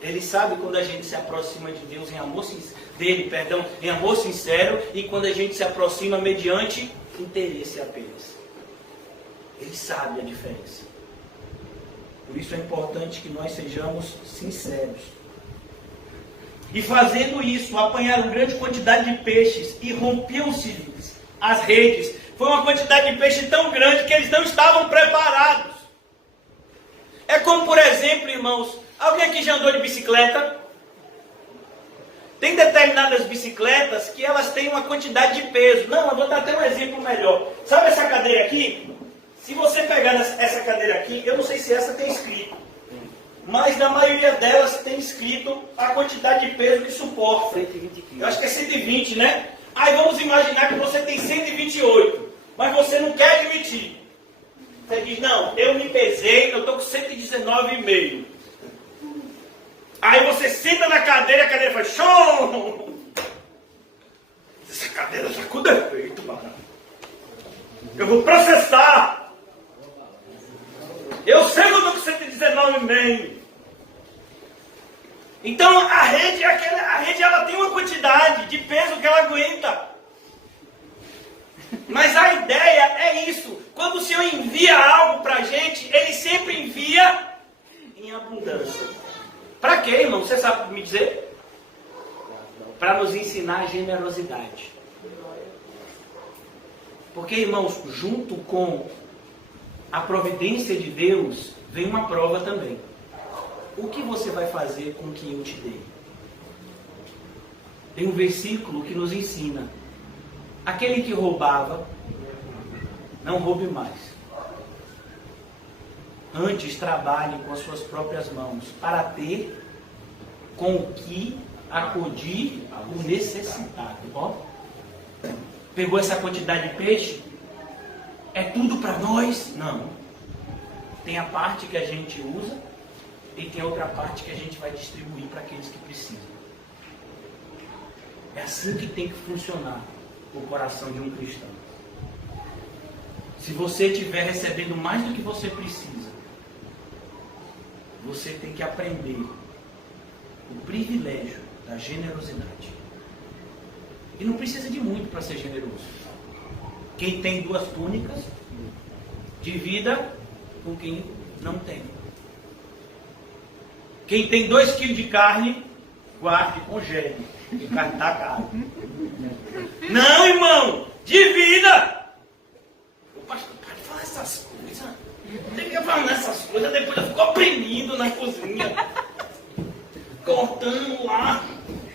Ele sabe quando a gente se aproxima de Deus em amor em amor sincero, e quando a gente se aproxima mediante interesse apenas. Ele sabe a diferença. Por isso é importante que nós sejamos sinceros. E fazendo isso, apanharam grande quantidade de peixes e rompiam-se as redes. Foi uma quantidade de peixe tão grande que eles não estavam preparados. É como, por exemplo, irmãos, alguém aqui já andou de bicicleta? Tem determinadas bicicletas que elas têm uma quantidade de peso. Não, eu vou dar até um exemplo melhor. Sabe essa cadeira aqui? Se você pegar essa cadeira aqui, eu não sei se essa tem escrito, mas na maioria delas tem escrito a quantidade de peso que suporta. 120 quilos. Eu acho que é 120, né? Aí vamos imaginar que você tem 128, mas você não quer admitir. Você diz: não, eu me pesei, eu estou com 119,5. Aí você senta na cadeira e a cadeira faz show! Essa cadeira está com defeito, mano. Eu vou processar. Eu sei que eu estou com 119,5. Então a rede ela tem uma quantidade de peso que ela aguenta. Mas a ideia é isso. Quando o Senhor envia algo para a gente, Ele sempre envia em abundância. Para quê, irmão? Você sabe me dizer? Para nos ensinar a generosidade. Porque, irmãos, junto com a providência de Deus, vem uma prova também. O que você vai fazer com o que eu te dei? Tem um versículo que nos ensina: aquele que roubava, não roube mais. Antes trabalhe com as suas próprias mãos, para ter com o que acudir o necessitado. Ó, pegou essa quantidade de peixe? É tudo para nós? Não. Tem a parte que a gente usa e tem outra parte que a gente vai distribuir para aqueles que precisam. É assim que tem que funcionar o coração de um cristão. Se você estiver recebendo mais do que você precisa, você tem que aprender o privilégio da generosidade. E não precisa de muito para ser generoso. Quem tem 2 túnicas, divida com quem não tem. Quem tem 2 quilos de carne, guarde, congele. Porque carne está caro. Não, irmão, divida. O pastor, para de falar essas coisas. Tem que falar essas coisas, depois eu fico oprimido na cozinha. Cortando lá.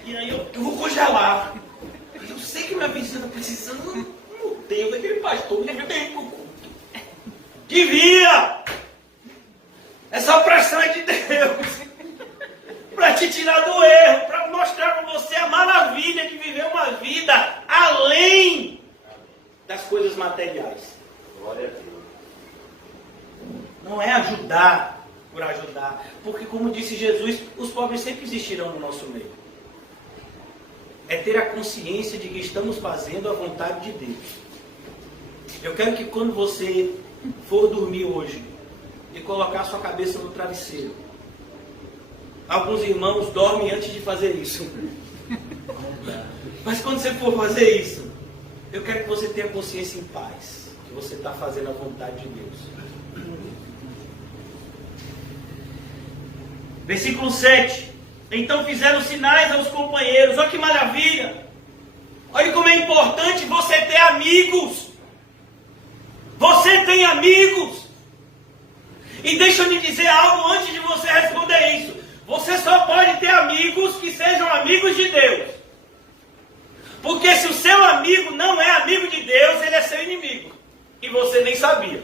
E aí eu vou congelar. Eu sei que minha vizinha está precisando. Não tenho daquele pastor que vem pro culto. Devia! Essa opressão é de Deus. Para te tirar do erro. Para mostrar para você a maravilha de viver uma vida além das coisas materiais. Glória a Deus. Não é ajudar por ajudar. Porque, como disse Jesus, os pobres sempre existirão no nosso meio. É ter a consciência de que estamos fazendo a vontade de Deus. Eu quero que quando você for dormir hoje e colocar sua cabeça no travesseiro, alguns irmãos dormem antes de fazer isso. Mas quando você for fazer isso, eu quero que você tenha consciência em paz, que você está fazendo a vontade de Deus. Versículo 7. Então fizeram sinais aos companheiros. Olha que maravilha. Olha como é importante você ter amigos. Você tem amigos. E deixa eu lhe dizer algo antes de você responder isso. Você só pode ter amigos que sejam amigos de Deus. Porque se o seu amigo não é amigo de Deus, ele é seu inimigo. E você nem sabia.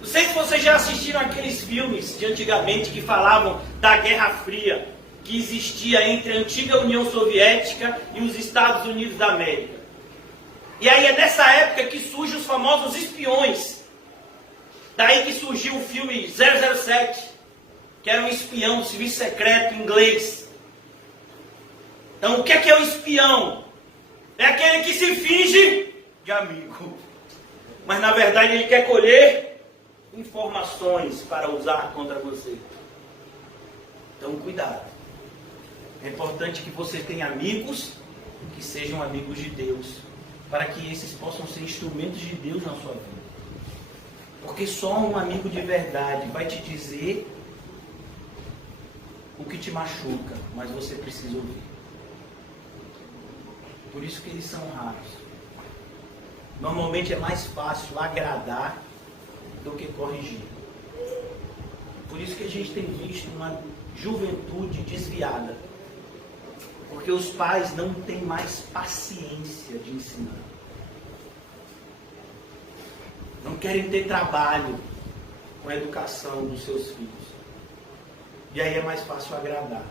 Não sei se vocês já assistiram aqueles filmes de antigamente que falavam da Guerra Fria, que existia entre a antiga União Soviética e os Estados Unidos da América. E aí é nessa época que surgem os famosos espiões. Daí que surgiu o filme 007, que era um espião do serviço secreto inglês. Então o que é o espião? É aquele que se finge de amigo. Mas na verdade ele quer colher informações para usar contra você. Então cuidado. É importante que você tenha amigos que sejam amigos de Deus, para que esses possam ser instrumentos de Deus na sua vida. Porque só um amigo de verdade vai te dizer o que te machuca, mas você precisa ouvir. Por isso que eles são raros. Normalmente é mais fácil agradar do que corrigir. Por isso que a gente tem visto uma juventude desviada. Porque os pais não têm mais paciência de ensinar. Não querem ter trabalho com a educação dos seus filhos. E aí é mais fácil agradar.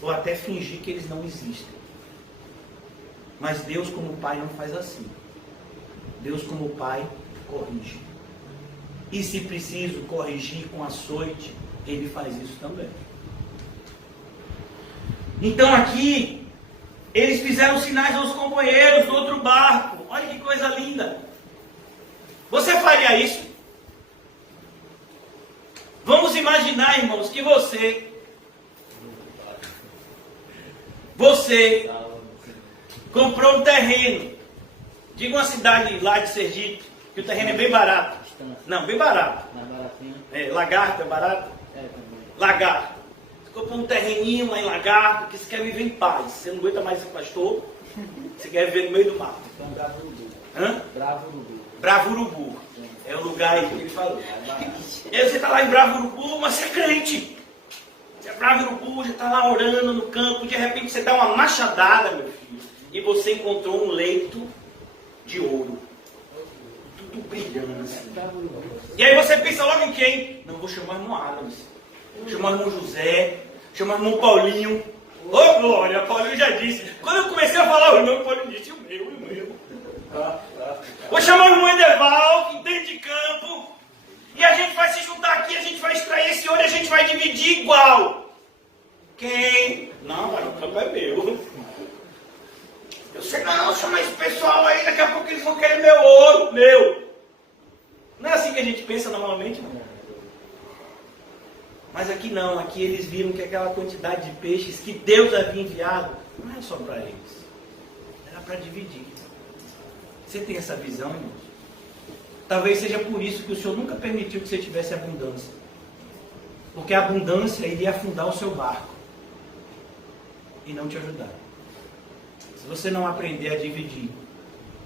Ou até fingir que eles não existem. Mas Deus como pai não faz assim. Deus como pai corrige. E se preciso corrigir com açoite, ele faz isso também. Então aqui, eles fizeram sinais aos companheiros do outro barco. Olha que coisa linda. Você faria isso? Vamos imaginar, irmãos, que você comprou um terreno. Diga uma cidade lá de Sergipe, que o terreno é bem barato. Não, bem barato. Lagarto é barato? Lagarto. Você comprou um terreninho lá em Lagarto, que você quer viver em paz. Você não aguenta mais ser pastor, você quer viver no meio do mato. Então, Bravo Urubu. Hã? Bravo Urubu. Bravo Urubu. É o lugar aí que ele falou. E aí você está lá em Bravo Urubu, mas você é crente. Você é Bravo Urubu, já está lá orando no campo, de repente você dá uma machadada, meu filho, e você encontrou um leito de ouro. Tudo brilhando assim. E aí você pensa logo em quem? Não, vou chamar o irmão Adams. Vou chamar o irmão José. Chamar o irmão Paulinho. Ô glória, Paulinho já disse. Quando eu comecei a falar o irmão, Paulinho disse, o meu. Vou chamar o irmão Edeval, que entende de campo. E a gente vai se juntar aqui, a gente vai extrair esse ouro e a gente vai dividir igual. Quem? Não, mas o campo é meu. Eu sei, não, chama esse pessoal aí, daqui a pouco eles vão querer meu ouro, meu. Não é assim que a gente pensa normalmente, não. Mas aqui não, aqui eles viram que aquela quantidade de peixes que Deus havia enviado, não é só para eles. Era para dividir. Você tem essa visão, irmãos? Talvez seja por isso que o Senhor nunca permitiu que você tivesse abundância. Porque a abundância iria afundar o seu barco. E não te ajudar. Se você não aprender a dividir,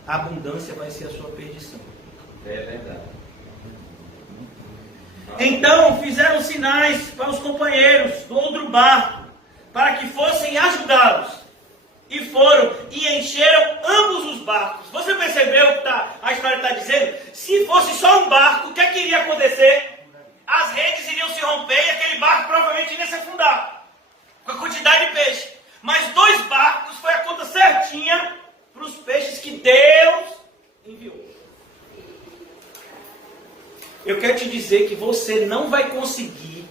a abundância vai ser a sua perdição. É verdade. Então fizeram sinais para os companheiros do outro barco, para que fossem ajudá-los. E foram e encheram ambos os barcos. Você percebeu o que a história está dizendo? Se fosse só um barco, o que é que iria acontecer? As redes iriam se romper e aquele barco provavelmente iria se afundar. Com a quantidade de peixe. Mas 2 barcos foi a conta certinha para os peixes que Deus enviou. Eu quero te dizer que você não vai conseguir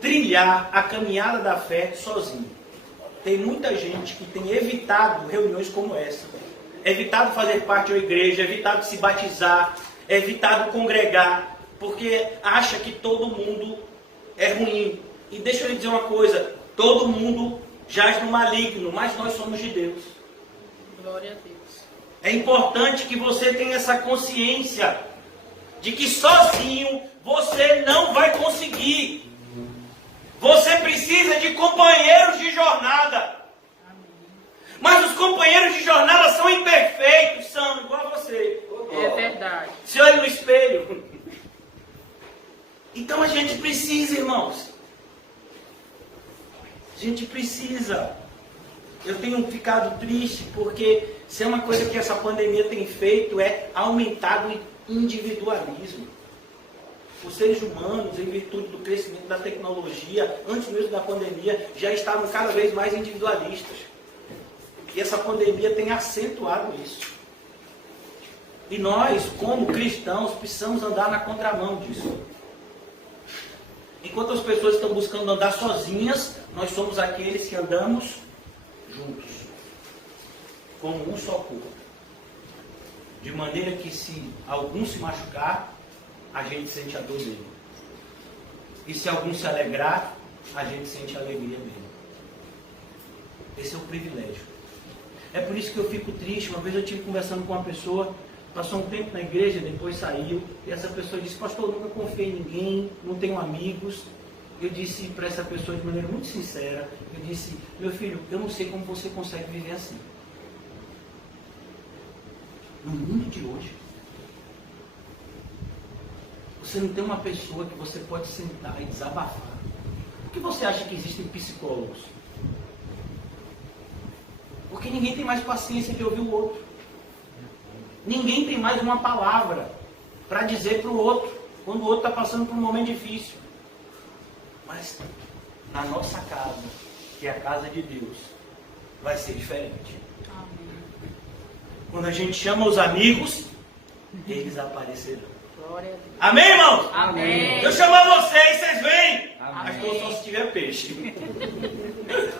trilhar a caminhada da fé sozinho. Tem muita gente que tem evitado reuniões como essa. Evitado fazer parte de uma igreja, evitado se batizar, evitado congregar, porque acha que todo mundo é ruim. E deixa eu lhe dizer uma coisa, todo mundo jaz no maligno, mas nós somos de Deus. Glória a Deus. É importante que você tenha essa consciência de que sozinho você não vai conseguir. Você precisa de companheiros de jornada. Mas os companheiros de jornada são imperfeitos, são igual a você. É verdade. Se olha no espelho. Então a gente precisa, irmãos. A gente precisa. Eu tenho ficado triste porque se é uma coisa que essa pandemia tem feito é aumentar o individualismo. Os seres humanos, em virtude do crescimento da tecnologia, antes mesmo da pandemia, já estavam cada vez mais individualistas. E essa pandemia tem acentuado isso. E nós, como cristãos, precisamos andar na contramão disso. Enquanto as pessoas estão buscando andar sozinhas, nós somos aqueles que andamos juntos, como um só corpo. De maneira que se algum se machucar, a gente sente a dor dele. E se algum se alegrar, a gente sente a alegria dele. Esse é o privilégio. É por isso que eu fico triste. Uma vez eu estive conversando com uma pessoa, passou um tempo na igreja, depois saiu, e essa pessoa disse: pastor, eu nunca confiei em ninguém, não tenho amigos. Eu disse para essa pessoa de maneira muito sincera, eu disse: meu filho, eu não sei como você consegue viver assim. No mundo de hoje, você não tem uma pessoa que você pode sentar e desabafar. Por que você acha que existem psicólogos? Porque ninguém tem mais paciência de ouvir o outro. Ninguém tem mais uma palavra para dizer para o outro, quando o outro está passando por um momento difícil. Mas na nossa casa, que é a casa de Deus, vai ser diferente. Amém. Quando a gente chama os amigos, eles aparecerão. Glória a Deus. Amém, irmãos? Amém. Eu chamar vocês, vocês vêm. Amém. Mas só se tiver peixe.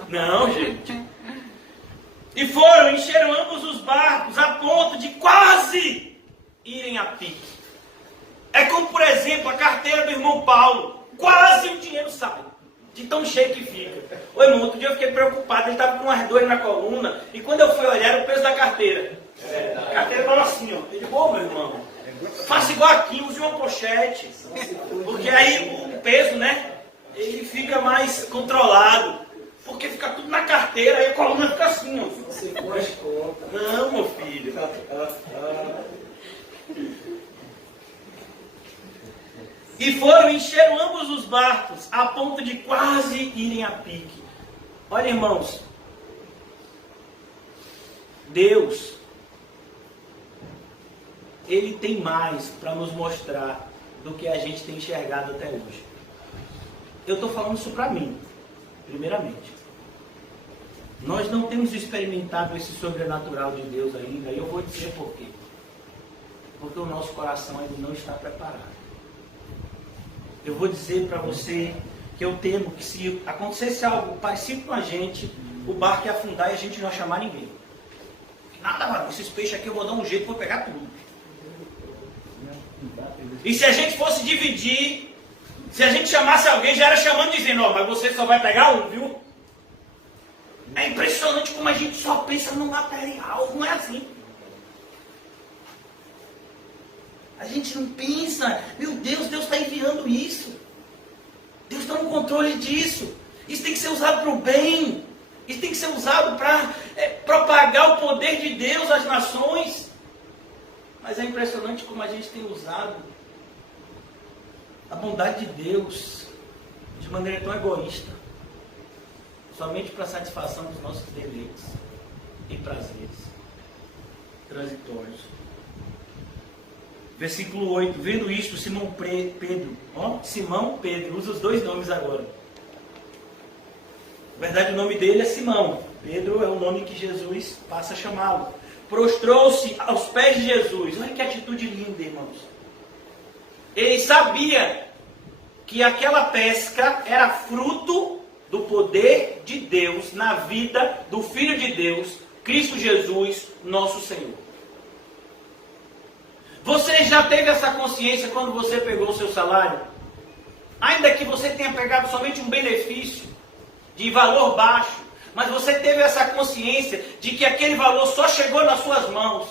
Não, gente. E foram, encheram ambos os barcos a ponto de quase irem a pique. É como, por exemplo, a carteira do irmão Paulo. Quase o dinheiro sai, de tão cheio que fica. Ô irmão, outro dia eu fiquei preocupado, ele estava com umas dores na coluna, e quando eu fui olhar, era o peso da carteira. A carteira falou assim, ó. Ele, ô meu irmão, faça igual aqui, use uma pochete. Porque aí o peso, né, ele fica mais controlado. Porque fica tudo na carteira, aí a coluna fica assim, ó. Você faz conta. Não, meu filho. E foram, encheram ambos os barcos, a ponto de quase irem a pique. Olha, irmãos, Deus, Ele tem mais para nos mostrar do que a gente tem enxergado até hoje. Eu estou falando isso para mim, primeiramente. Nós não temos experimentado esse sobrenatural de Deus ainda, e eu vou dizer por quê. Porque o nosso coração ainda não está preparado. Eu vou dizer para você que eu temo que se acontecesse algo parecido com a gente, o barco ia afundar e a gente não ia chamar ninguém. Nada, mano, esses peixes aqui eu vou dar um jeito, vou pegar tudo. E se a gente fosse dividir, se a gente chamasse alguém, já era chamando dizendo, ó, mas você só vai pegar um, viu? É impressionante como a gente só pensa no material, não é assim. A gente não pensa, meu Deus, Deus está enviando isso. Deus está no controle disso. Isso tem que ser usado para o bem. Isso tem que ser usado para propagar o poder de Deus às nações. Mas é impressionante como a gente tem usado a bondade de Deus de maneira tão egoísta. Somente para a satisfação dos nossos deleites e prazeres transitórios. Versículo 8, vendo isto, Simão Pedro, Simão Pedro, usa os dois nomes agora. Na verdade o nome dele é Simão, Pedro é o nome que Jesus passa a chamá-lo. Prostrou-se aos pés de Jesus, olha que atitude linda, irmãos. Ele sabia que aquela pesca era fruto do poder de Deus na vida do Filho de Deus, Cristo Jesus, nosso Senhor. Você já teve essa consciência quando você pegou o seu salário? Ainda que você tenha pegado somente um benefício de valor baixo, mas você teve essa consciência de que aquele valor só chegou nas suas mãos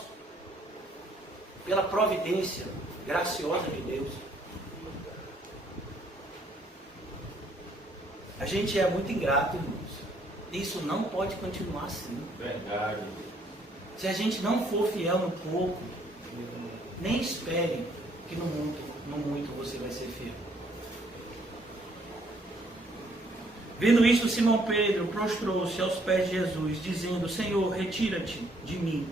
pela providência graciosa de Deus. gente é muito ingrato, irmãos. Isso não pode continuar assim. Verdade. Se a gente não for fiel no pouco, nem espere que no muito você vai ser fiel. Vendo isto, Simão Pedro prostrou-se aos pés de Jesus, dizendo: Senhor, retira-te de mim,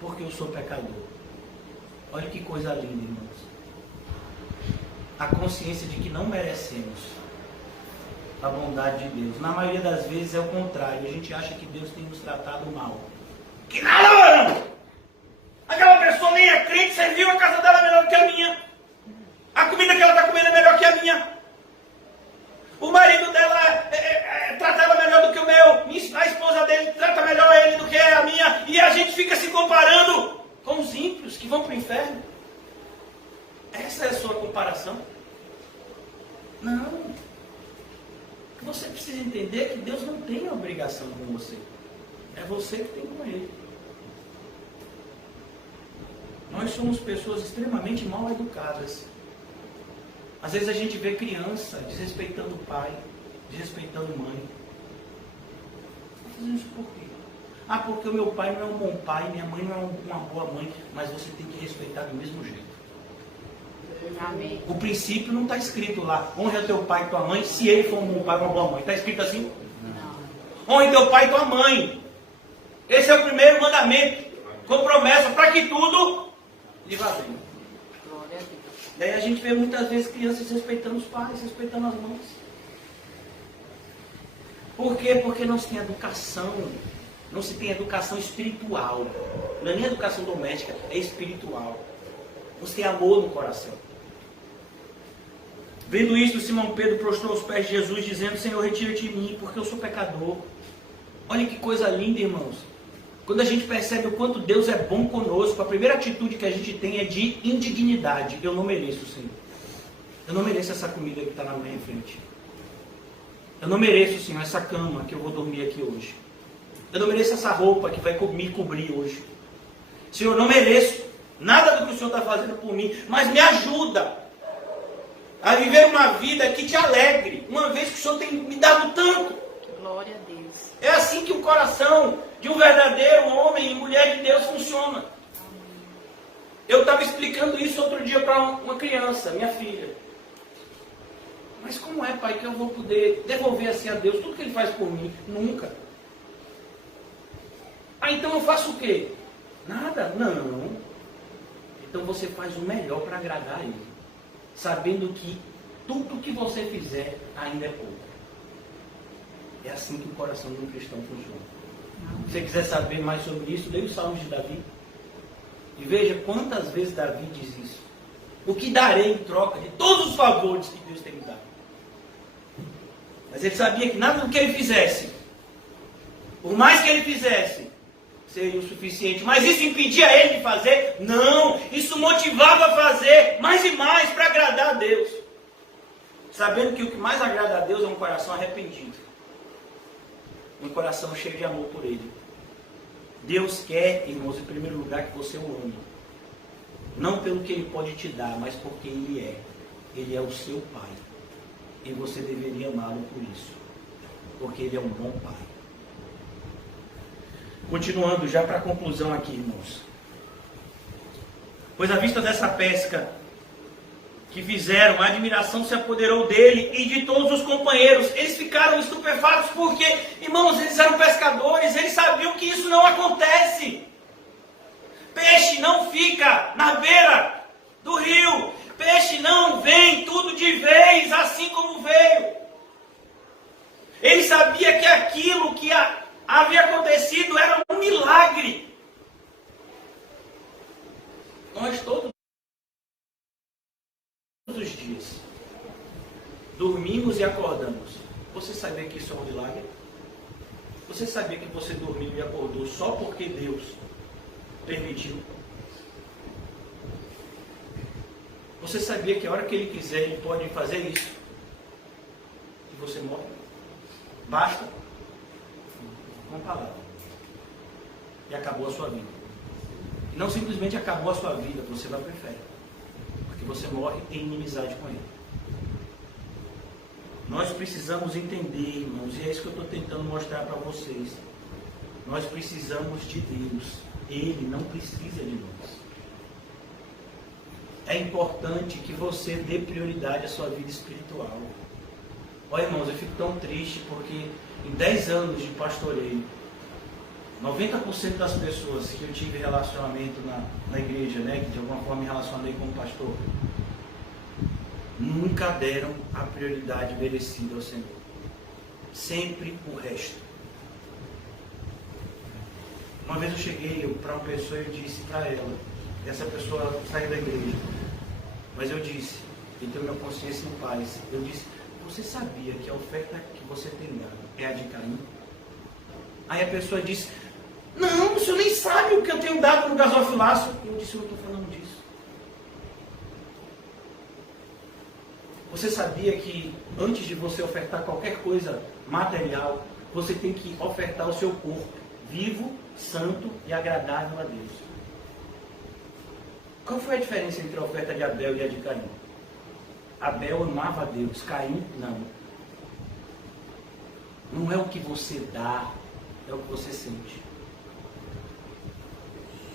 porque eu sou pecador. Olha que coisa linda, irmãos. A consciência de que não merecemos a bondade de Deus. Na maioria das vezes é o contrário. A gente acha que Deus tem nos tratado mal. Que nada, mano! Aquela pessoa nem é crente, serviu, a casa dela é melhor que a minha. A comida que ela está comendo é melhor que a minha. O marido dela trata ela melhor do que o meu. A esposa dele trata melhor ele do que a minha. E a gente fica se comparando com os ímpios que vão para o inferno. Essa é a sua comparação? Não. Você precisa entender que Deus não tem obrigação com você. É você que tem com Ele. Nós somos pessoas extremamente mal educadas. Às vezes a gente vê criança desrespeitando o pai, desrespeitando a mãe. Está fazendo isso por quê? Ah, porque o meu pai não é um bom pai, minha mãe não é uma boa mãe, mas você tem que respeitar do mesmo jeito. Amém. O princípio não está escrito lá: honre a teu pai e tua mãe, se ele for um bom pai ou uma boa mãe. Está escrito assim? Não. Honre teu pai e tua mãe. Esse é o primeiro mandamento, com promessa para que tudo lhe vá bem. Glória a Deus. Daí a gente vê muitas vezes crianças respeitando os pais, respeitando as mães. Por quê? Porque não se tem educação. Não se tem educação espiritual. Não é nem educação doméstica, é espiritual. Não se tem amor no coração. Vendo isto, Simão Pedro prostrou aos pés de Jesus, dizendo: Senhor, retira-te de mim, porque eu sou pecador. Olha que coisa linda, irmãos. Quando a gente percebe o quanto Deus é bom conosco, a primeira atitude que a gente tem é de indignidade. Eu não mereço, Senhor. Eu não mereço essa comida que está na minha frente. Eu não mereço, Senhor, essa cama que eu vou dormir aqui hoje. Eu não mereço essa roupa que vai me cobrir hoje. Senhor, eu não mereço nada do que o Senhor está fazendo por mim, mas me ajuda a viver uma vida que te alegre, uma vez que o Senhor tem me dado tanto. Glória a Deus. É assim que o coração de um verdadeiro homem e mulher de Deus funciona. Eu estava explicando isso outro dia para uma criança, minha filha. Mas como é, pai, que eu vou poder devolver assim a Deus tudo que Ele faz por mim? Nunca. Ah, então eu faço o quê? Nada? Não. Então você faz o melhor para agradar a Ele, sabendo que tudo que você fizer ainda é pouco. É assim que o coração de um cristão funciona. Se você quiser saber mais sobre isso, leia os Salmos de Davi. E veja quantas vezes Davi diz isso. O que darei em troca de todos os favores que Deus tem me dado? Mas ele sabia que nada do que ele fizesse, por mais que ele fizesse, seria o suficiente. Mas isso impedia ele de fazer? Não. Isso motivava a fazer mais e mais para agradar a Deus. Sabendo que o que mais agrada a Deus é um coração arrependido. Um coração cheio de amor por Ele. Deus quer, irmãos, em primeiro lugar, que você o ame. Não pelo que Ele pode te dar, mas porque Ele é. Ele é o seu Pai. E você deveria amá-lo por isso. Porque Ele é um bom Pai. Continuando já para a conclusão aqui, irmãos. Pois à vista dessa pesca que fizeram, a admiração se apoderou dele e de todos os companheiros. Eles ficaram estupefatos porque, irmãos, eles eram pescadores, eles sabiam que isso não acontece. Peixe não fica na beira do rio, peixe não vem tudo de vez, assim como veio. Ele sabia que aquilo que havia acontecido era um milagre. Nós todos os dias dormimos e acordamos. Você sabia que isso é um milagre? Você sabia que você dormiu e acordou só porque Deus permitiu? Você sabia que a hora que Ele quiser, Ele pode fazer isso? E você morre? Basta uma palavra. E acabou a sua vida. E não simplesmente acabou a sua vida, você vai para o inferno. Porque você morre em inimizade com Ele. Nós precisamos entender, irmãos, e é isso que eu estou tentando mostrar para vocês. Nós precisamos de Deus. Ele não precisa de nós. É importante que você dê prioridade à sua vida espiritual. Olha, irmãos, eu fico tão triste porque em 10 anos de pastoreio, 90% das pessoas que eu tive relacionamento na igreja, né, que de alguma forma me relacionei com o pastor, nunca deram a prioridade merecida ao Senhor. Sempre o resto. Uma vez eu cheguei para uma pessoa e eu disse para ela, essa pessoa saiu da igreja, mas eu disse, então minha consciência em paz, eu disse, você sabia que a oferta que você tem dado é a de Caim? Aí a pessoa disse, não, o senhor nem sabe o que eu tenho dado no gasofilaço. Eu disse, eu não estou falando disso. Você sabia que antes de você ofertar qualquer coisa material, você tem que ofertar o seu corpo, vivo, santo e agradável a Deus? Qual foi a diferença entre a oferta de Abel e a de Caim? Abel amava a Deus, Caim não. Não é o que você dá, é o que você sente.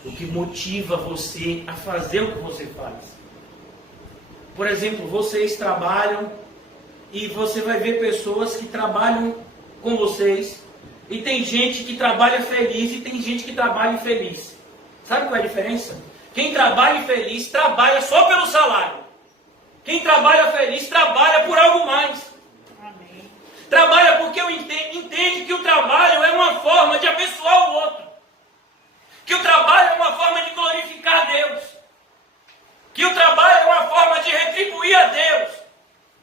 O que motiva você a fazer o que você faz. Por exemplo, vocês trabalham e você vai ver pessoas que trabalham com vocês e tem gente que trabalha feliz e tem gente que trabalha infeliz. Sabe qual é a diferença? Quem trabalha infeliz trabalha só pelo salário. Quem trabalha feliz trabalha por algo mais. Amém. Trabalha porque entende que o trabalho é uma forma de abençoar o outro. Que o trabalho é uma forma de glorificar a Deus. Que o trabalho é uma forma de retribuir a Deus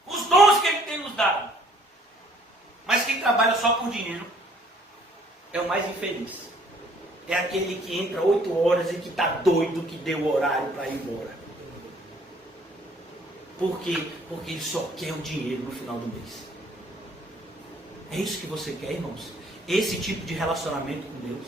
os dons que Ele tem nos dado. Mas quem trabalha só por dinheiro é o mais infeliz. É aquele que entra 8 horas e que está doido que deu o horário para ir embora. Por quê? Porque ele só quer o dinheiro no final do mês. É isso que você quer, irmãos? Esse tipo de relacionamento com Deus?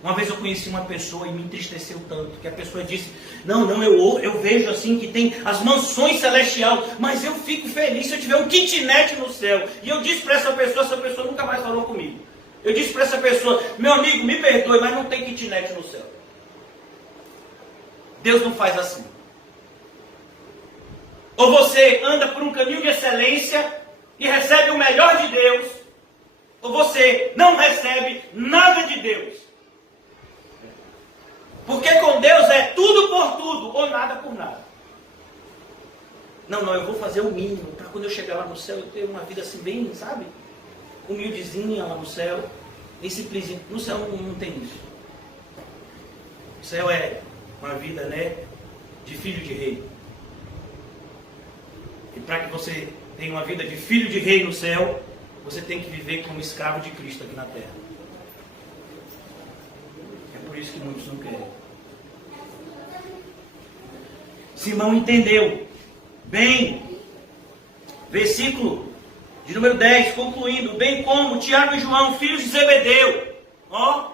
Uma vez eu conheci uma pessoa e me entristeceu tanto, que a pessoa disse, não, eu vejo assim que tem as mansões celestiais, mas eu fico feliz se eu tiver um kitnet no céu. E eu disse para essa pessoa nunca mais falou comigo. Eu disse para essa pessoa, meu amigo, me perdoe, mas não tem kitnet no céu. Deus não faz assim. Ou você anda por um caminho de excelência e recebe o melhor de Deus, ou você não recebe nada de Deus. Porque com Deus é tudo por tudo, ou nada por nada. Não, eu vou fazer o mínimo, para quando eu chegar lá no céu, eu ter uma vida assim bem, sabe? Humildezinha lá no céu, bem simplesinha. No céu não tem isso. O céu é uma vida, né, de filho de rei. E para que você tenha uma vida de filho de rei no céu, você tem que viver como escravo de Cristo aqui na terra. É por isso que muitos não querem. Simão entendeu bem. Versículo de número 10, concluindo, bem como Tiago e João, filhos de Zebedeu. Ó,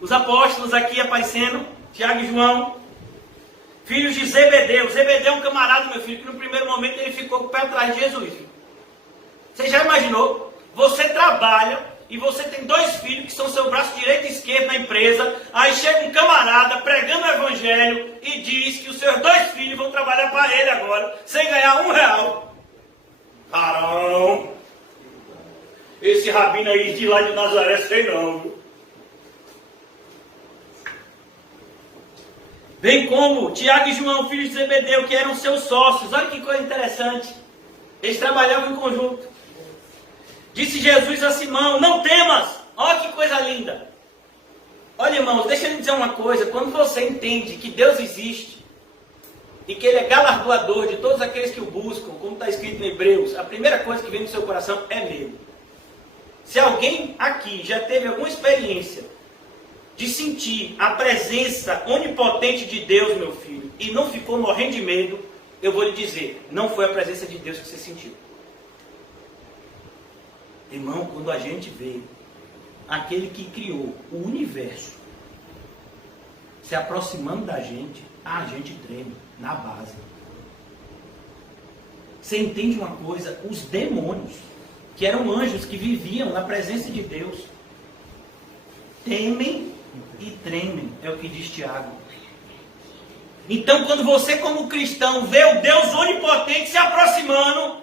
os apóstolos aqui aparecendo, Tiago e João, filhos de Zebedeu. Zebedeu é um camarada, meu filho, que no primeiro momento ele ficou com o pé atrás de Jesus. Você já imaginou? Você trabalha e você tem 2 filhos que são seu braço direito e esquerdo na empresa, aí chega um camarada pregando o evangelho e diz que os seus 2 filhos vão trabalhar para ele agora, sem ganhar R$1. Carão! Esse rabino aí de lá de Nazaré, sei não, viu? Bem como Tiago e João, filhos de Zebedeu, que eram seus sócios. Olha que coisa interessante. Eles trabalhavam em conjunto. Disse Jesus a Simão, não temas. Olha que coisa linda. Olha, irmãos, deixa eu lhe dizer uma coisa. Quando você entende que Deus existe e que Ele é galardoador de todos aqueles que o buscam, como está escrito em Hebreus, a primeira coisa que vem no seu coração é medo. Se alguém aqui já teve alguma experiência de sentir a presença onipotente de Deus, meu filho, e não ficou morrendo de medo, eu vou lhe dizer, não foi a presença de Deus que você sentiu. Irmão, quando a gente vê aquele que criou o universo se aproximando da gente, a gente treme na base. Você entende uma coisa? Os demônios, que eram anjos que viviam na presença de Deus, temem e tremem, é o que diz Tiago. Então, quando você, como cristão, vê o Deus onipotente se aproximando,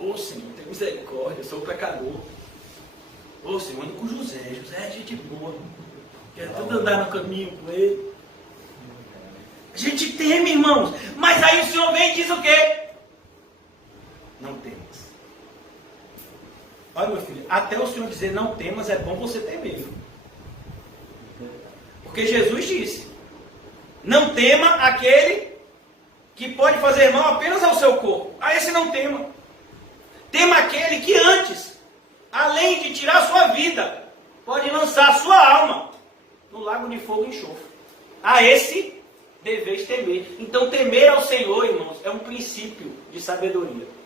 ô Senhor, tem misericórdia, eu sou pecador. Ô Senhor, ando com José é gente boa, quero tudo andar no caminho com ele. A gente teme, irmãos, mas aí o Senhor vem e diz o quê? Não temas. Olha, meu filho, até o Senhor dizer não temas, é bom você temer. Porque Jesus disse, não tema aquele que pode fazer mal apenas ao seu corpo. A esse não tema. Tema aquele que antes, além de tirar sua vida, pode lançar sua alma no lago de fogo e enxofre. A esse deveis temer. Então temer ao Senhor, irmãos, é um princípio de sabedoria.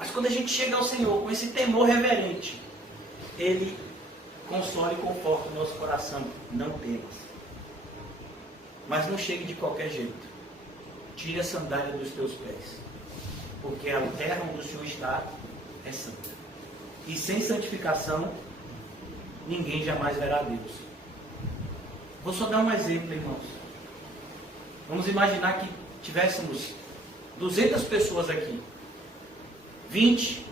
Mas quando a gente chega ao Senhor com esse temor reverente, Ele consola e conforta o nosso coração. Não temas. Mas não chegue de qualquer jeito. Tire a sandália dos teus pés. Porque a terra onde o Senhor está é santa. E sem santificação, ninguém jamais verá Deus. Vou só dar um exemplo, irmãos. Vamos imaginar que tivéssemos 200 pessoas aqui. 20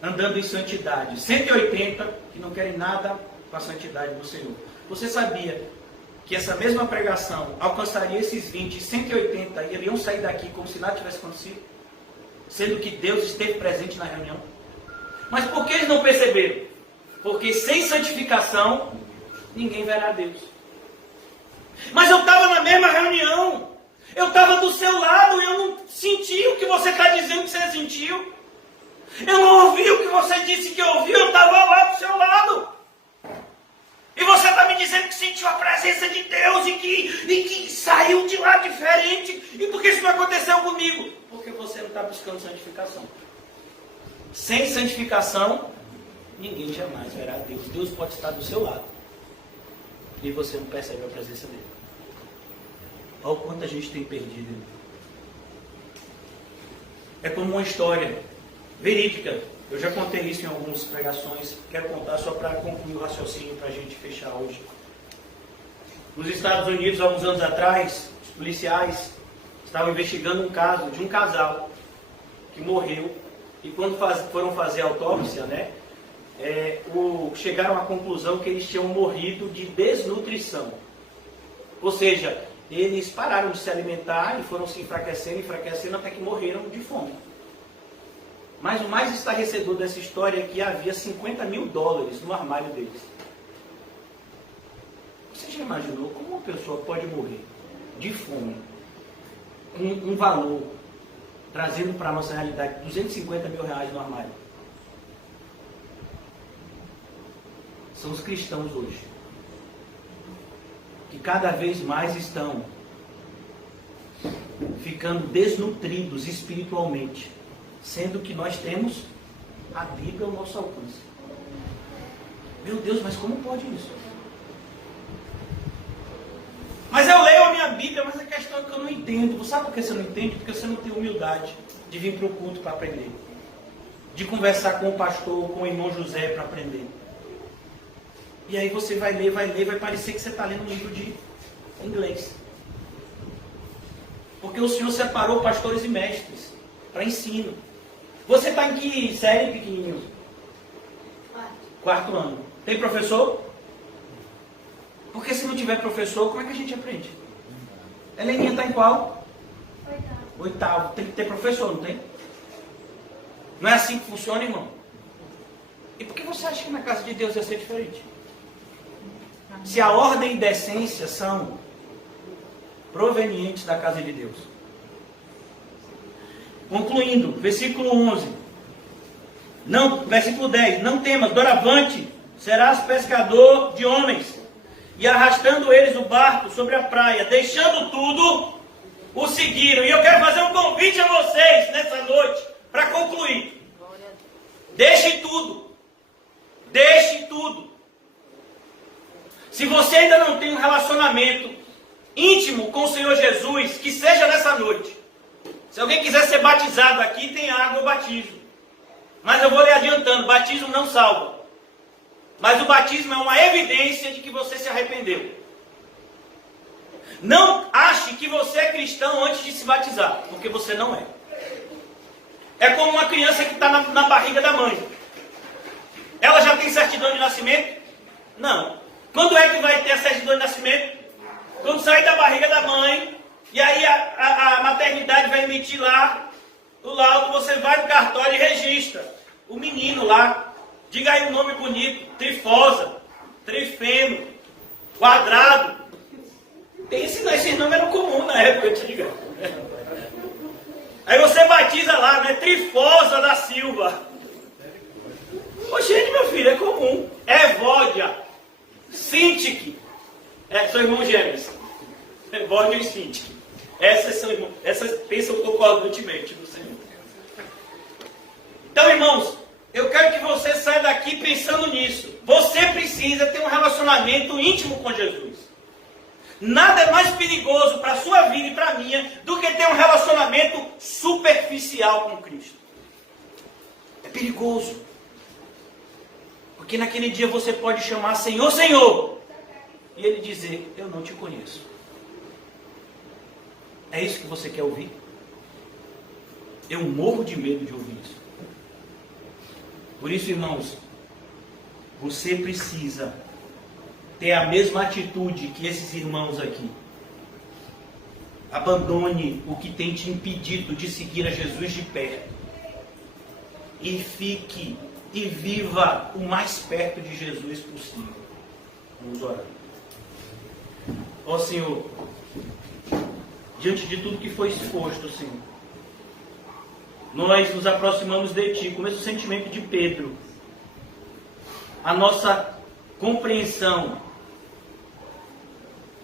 andando em santidade. 180 que não querem nada com a santidade do Senhor. Você sabia que essa mesma pregação alcançaria esses 20 e 180 e iriam sair daqui como se nada tivesse acontecido? Sendo que Deus esteve presente na reunião. Mas por que eles não perceberam? Porque sem santificação, ninguém verá Deus. Mas eu estava na mesma reunião. Eu estava do seu lado e eu não senti o que você está dizendo que você sentiu. Eu não ouvi o que você disse que ouviu, eu estava lá do seu lado. E você está me dizendo que sentiu a presença de Deus e que saiu de lá diferente. E por que isso não aconteceu comigo? Porque você não está buscando santificação. Sem santificação, ninguém jamais verá Deus. Deus pode estar do seu lado. E você não percebe a presença dele. Olha o quanto a gente tem perdido. É como uma história verídica. Eu já contei isso em algumas pregações. Quero contar só para concluir o raciocínio para a gente fechar hoje. Nos Estados Unidos, alguns anos atrás, os policiais estavam investigando um caso de um casal que morreu. E quando foram fazer a autópsia, chegaram à conclusão que eles tinham morrido de desnutrição. Ou seja, eles pararam de se alimentar e foram se enfraquecendo até que morreram de fome. Mas o mais estarrecedor dessa história é que havia $50 mil no armário deles. Você já imaginou como uma pessoa pode morrer de fome com um valor, trazendo para a nossa realidade, R$250 mil no armário? São os cristãos hoje, que cada vez mais estão ficando desnutridos espiritualmente, sendo que nós temos a Bíblia ao nosso alcance. Meu Deus, mas como pode isso? Mas eu leio a minha Bíblia, mas a questão é que eu não entendo. Sabe por que você não entende? Porque você não tem humildade de vir para o culto para aprender, de conversar com o pastor, com o irmão José para aprender. E aí você vai ler, vai parecer que você está lendo um livro de inglês. Porque o Senhor separou pastores e mestres para ensino. Você está em que série, pequenininho? Quarto ano. Tem professor? Porque se não tiver professor, como é que a gente aprende? Heleninha está em qual? Oitavo. Tem que ter professor, não tem? Não é assim que funciona, irmão? E por que você acha que na casa de Deus vai ser diferente? Se a ordem e decência são provenientes da casa de Deus. Concluindo, versículo 11. Versículo 10. Não temas, doravante, serás pescador de homens. E arrastando eles o barco sobre a praia, deixando tudo, o seguiram. E eu quero fazer um convite a vocês nessa noite, para concluir. Deixe tudo. Deixe tudo. Se você ainda não tem um relacionamento íntimo com o Senhor Jesus, que seja nessa noite. Se alguém quiser ser batizado aqui, tem água, eu batizo. Mas eu vou lhe adiantando, batismo não salva. Mas o batismo é uma evidência de que você se arrependeu. Não ache que você é cristão antes de se batizar, porque você não é. É como uma criança que está na barriga da mãe. Ela já tem certidão de nascimento? Não. Quando é que vai ter a certidão de nascimento? Quando sair da barriga da mãe, e aí a maternidade vai emitir lá o laudo, você vai no cartório e registra o menino lá. Diga aí um nome bonito: Trifosa, Trifeno, Quadrado. Esses nomes eram comuns na época antiga. Aí você batiza lá, né? Trifosa da Silva. Oxente, meu filho, é comum. Evódia, Sintique. São irmãos gêmeos. Evódia e Sintique. Essas são irmãos. Essas pensam concordantemente no Senhor. Então, irmãos, eu quero que você saia daqui pensando nisso. Você precisa ter um relacionamento íntimo com Jesus. Nada é mais perigoso para a sua vida e para a minha do que ter um relacionamento superficial com Cristo. É perigoso. Porque naquele dia você pode chamar Senhor, Senhor, e Ele dizer: eu não te conheço. É isso que você quer ouvir? Eu morro de medo de ouvir isso. Por isso, irmãos, você precisa ter a mesma atitude que esses irmãos aqui. Abandone o que tem te impedido de seguir a Jesus de perto. E fique e viva o mais perto de Jesus possível. Vamos orar. Ó Senhor, diante de tudo que foi exposto, Senhor, nós nos aproximamos de Ti com esse sentimento de Pedro. A nossa compreensão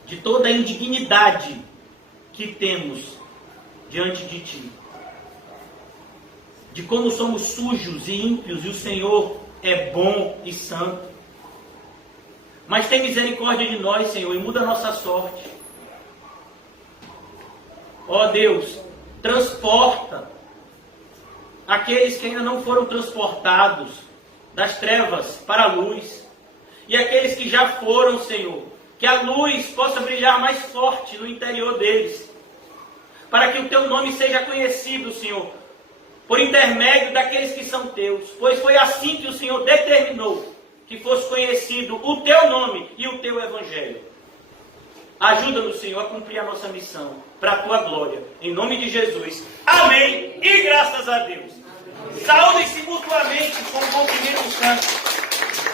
de toda a indignidade que temos diante de Ti, de como somos sujos e ímpios e o Senhor é bom e santo. Mas tem misericórdia de nós, Senhor, e muda a nossa sorte. Ó Deus, transporta aqueles que ainda não foram transportados das trevas para a luz, e aqueles que já foram, Senhor, que a luz possa brilhar mais forte no interior deles, para que o Teu nome seja conhecido, Senhor, por intermédio daqueles que são Teus, pois foi assim que o Senhor determinou que fosse conhecido o Teu nome e o Teu Evangelho. Ajuda-nos, Senhor, a cumprir a nossa missão, para a Tua glória, em nome de Jesus. Amém e graças a Deus. Saúdem-se mutuamente com o bom Espírito Santo.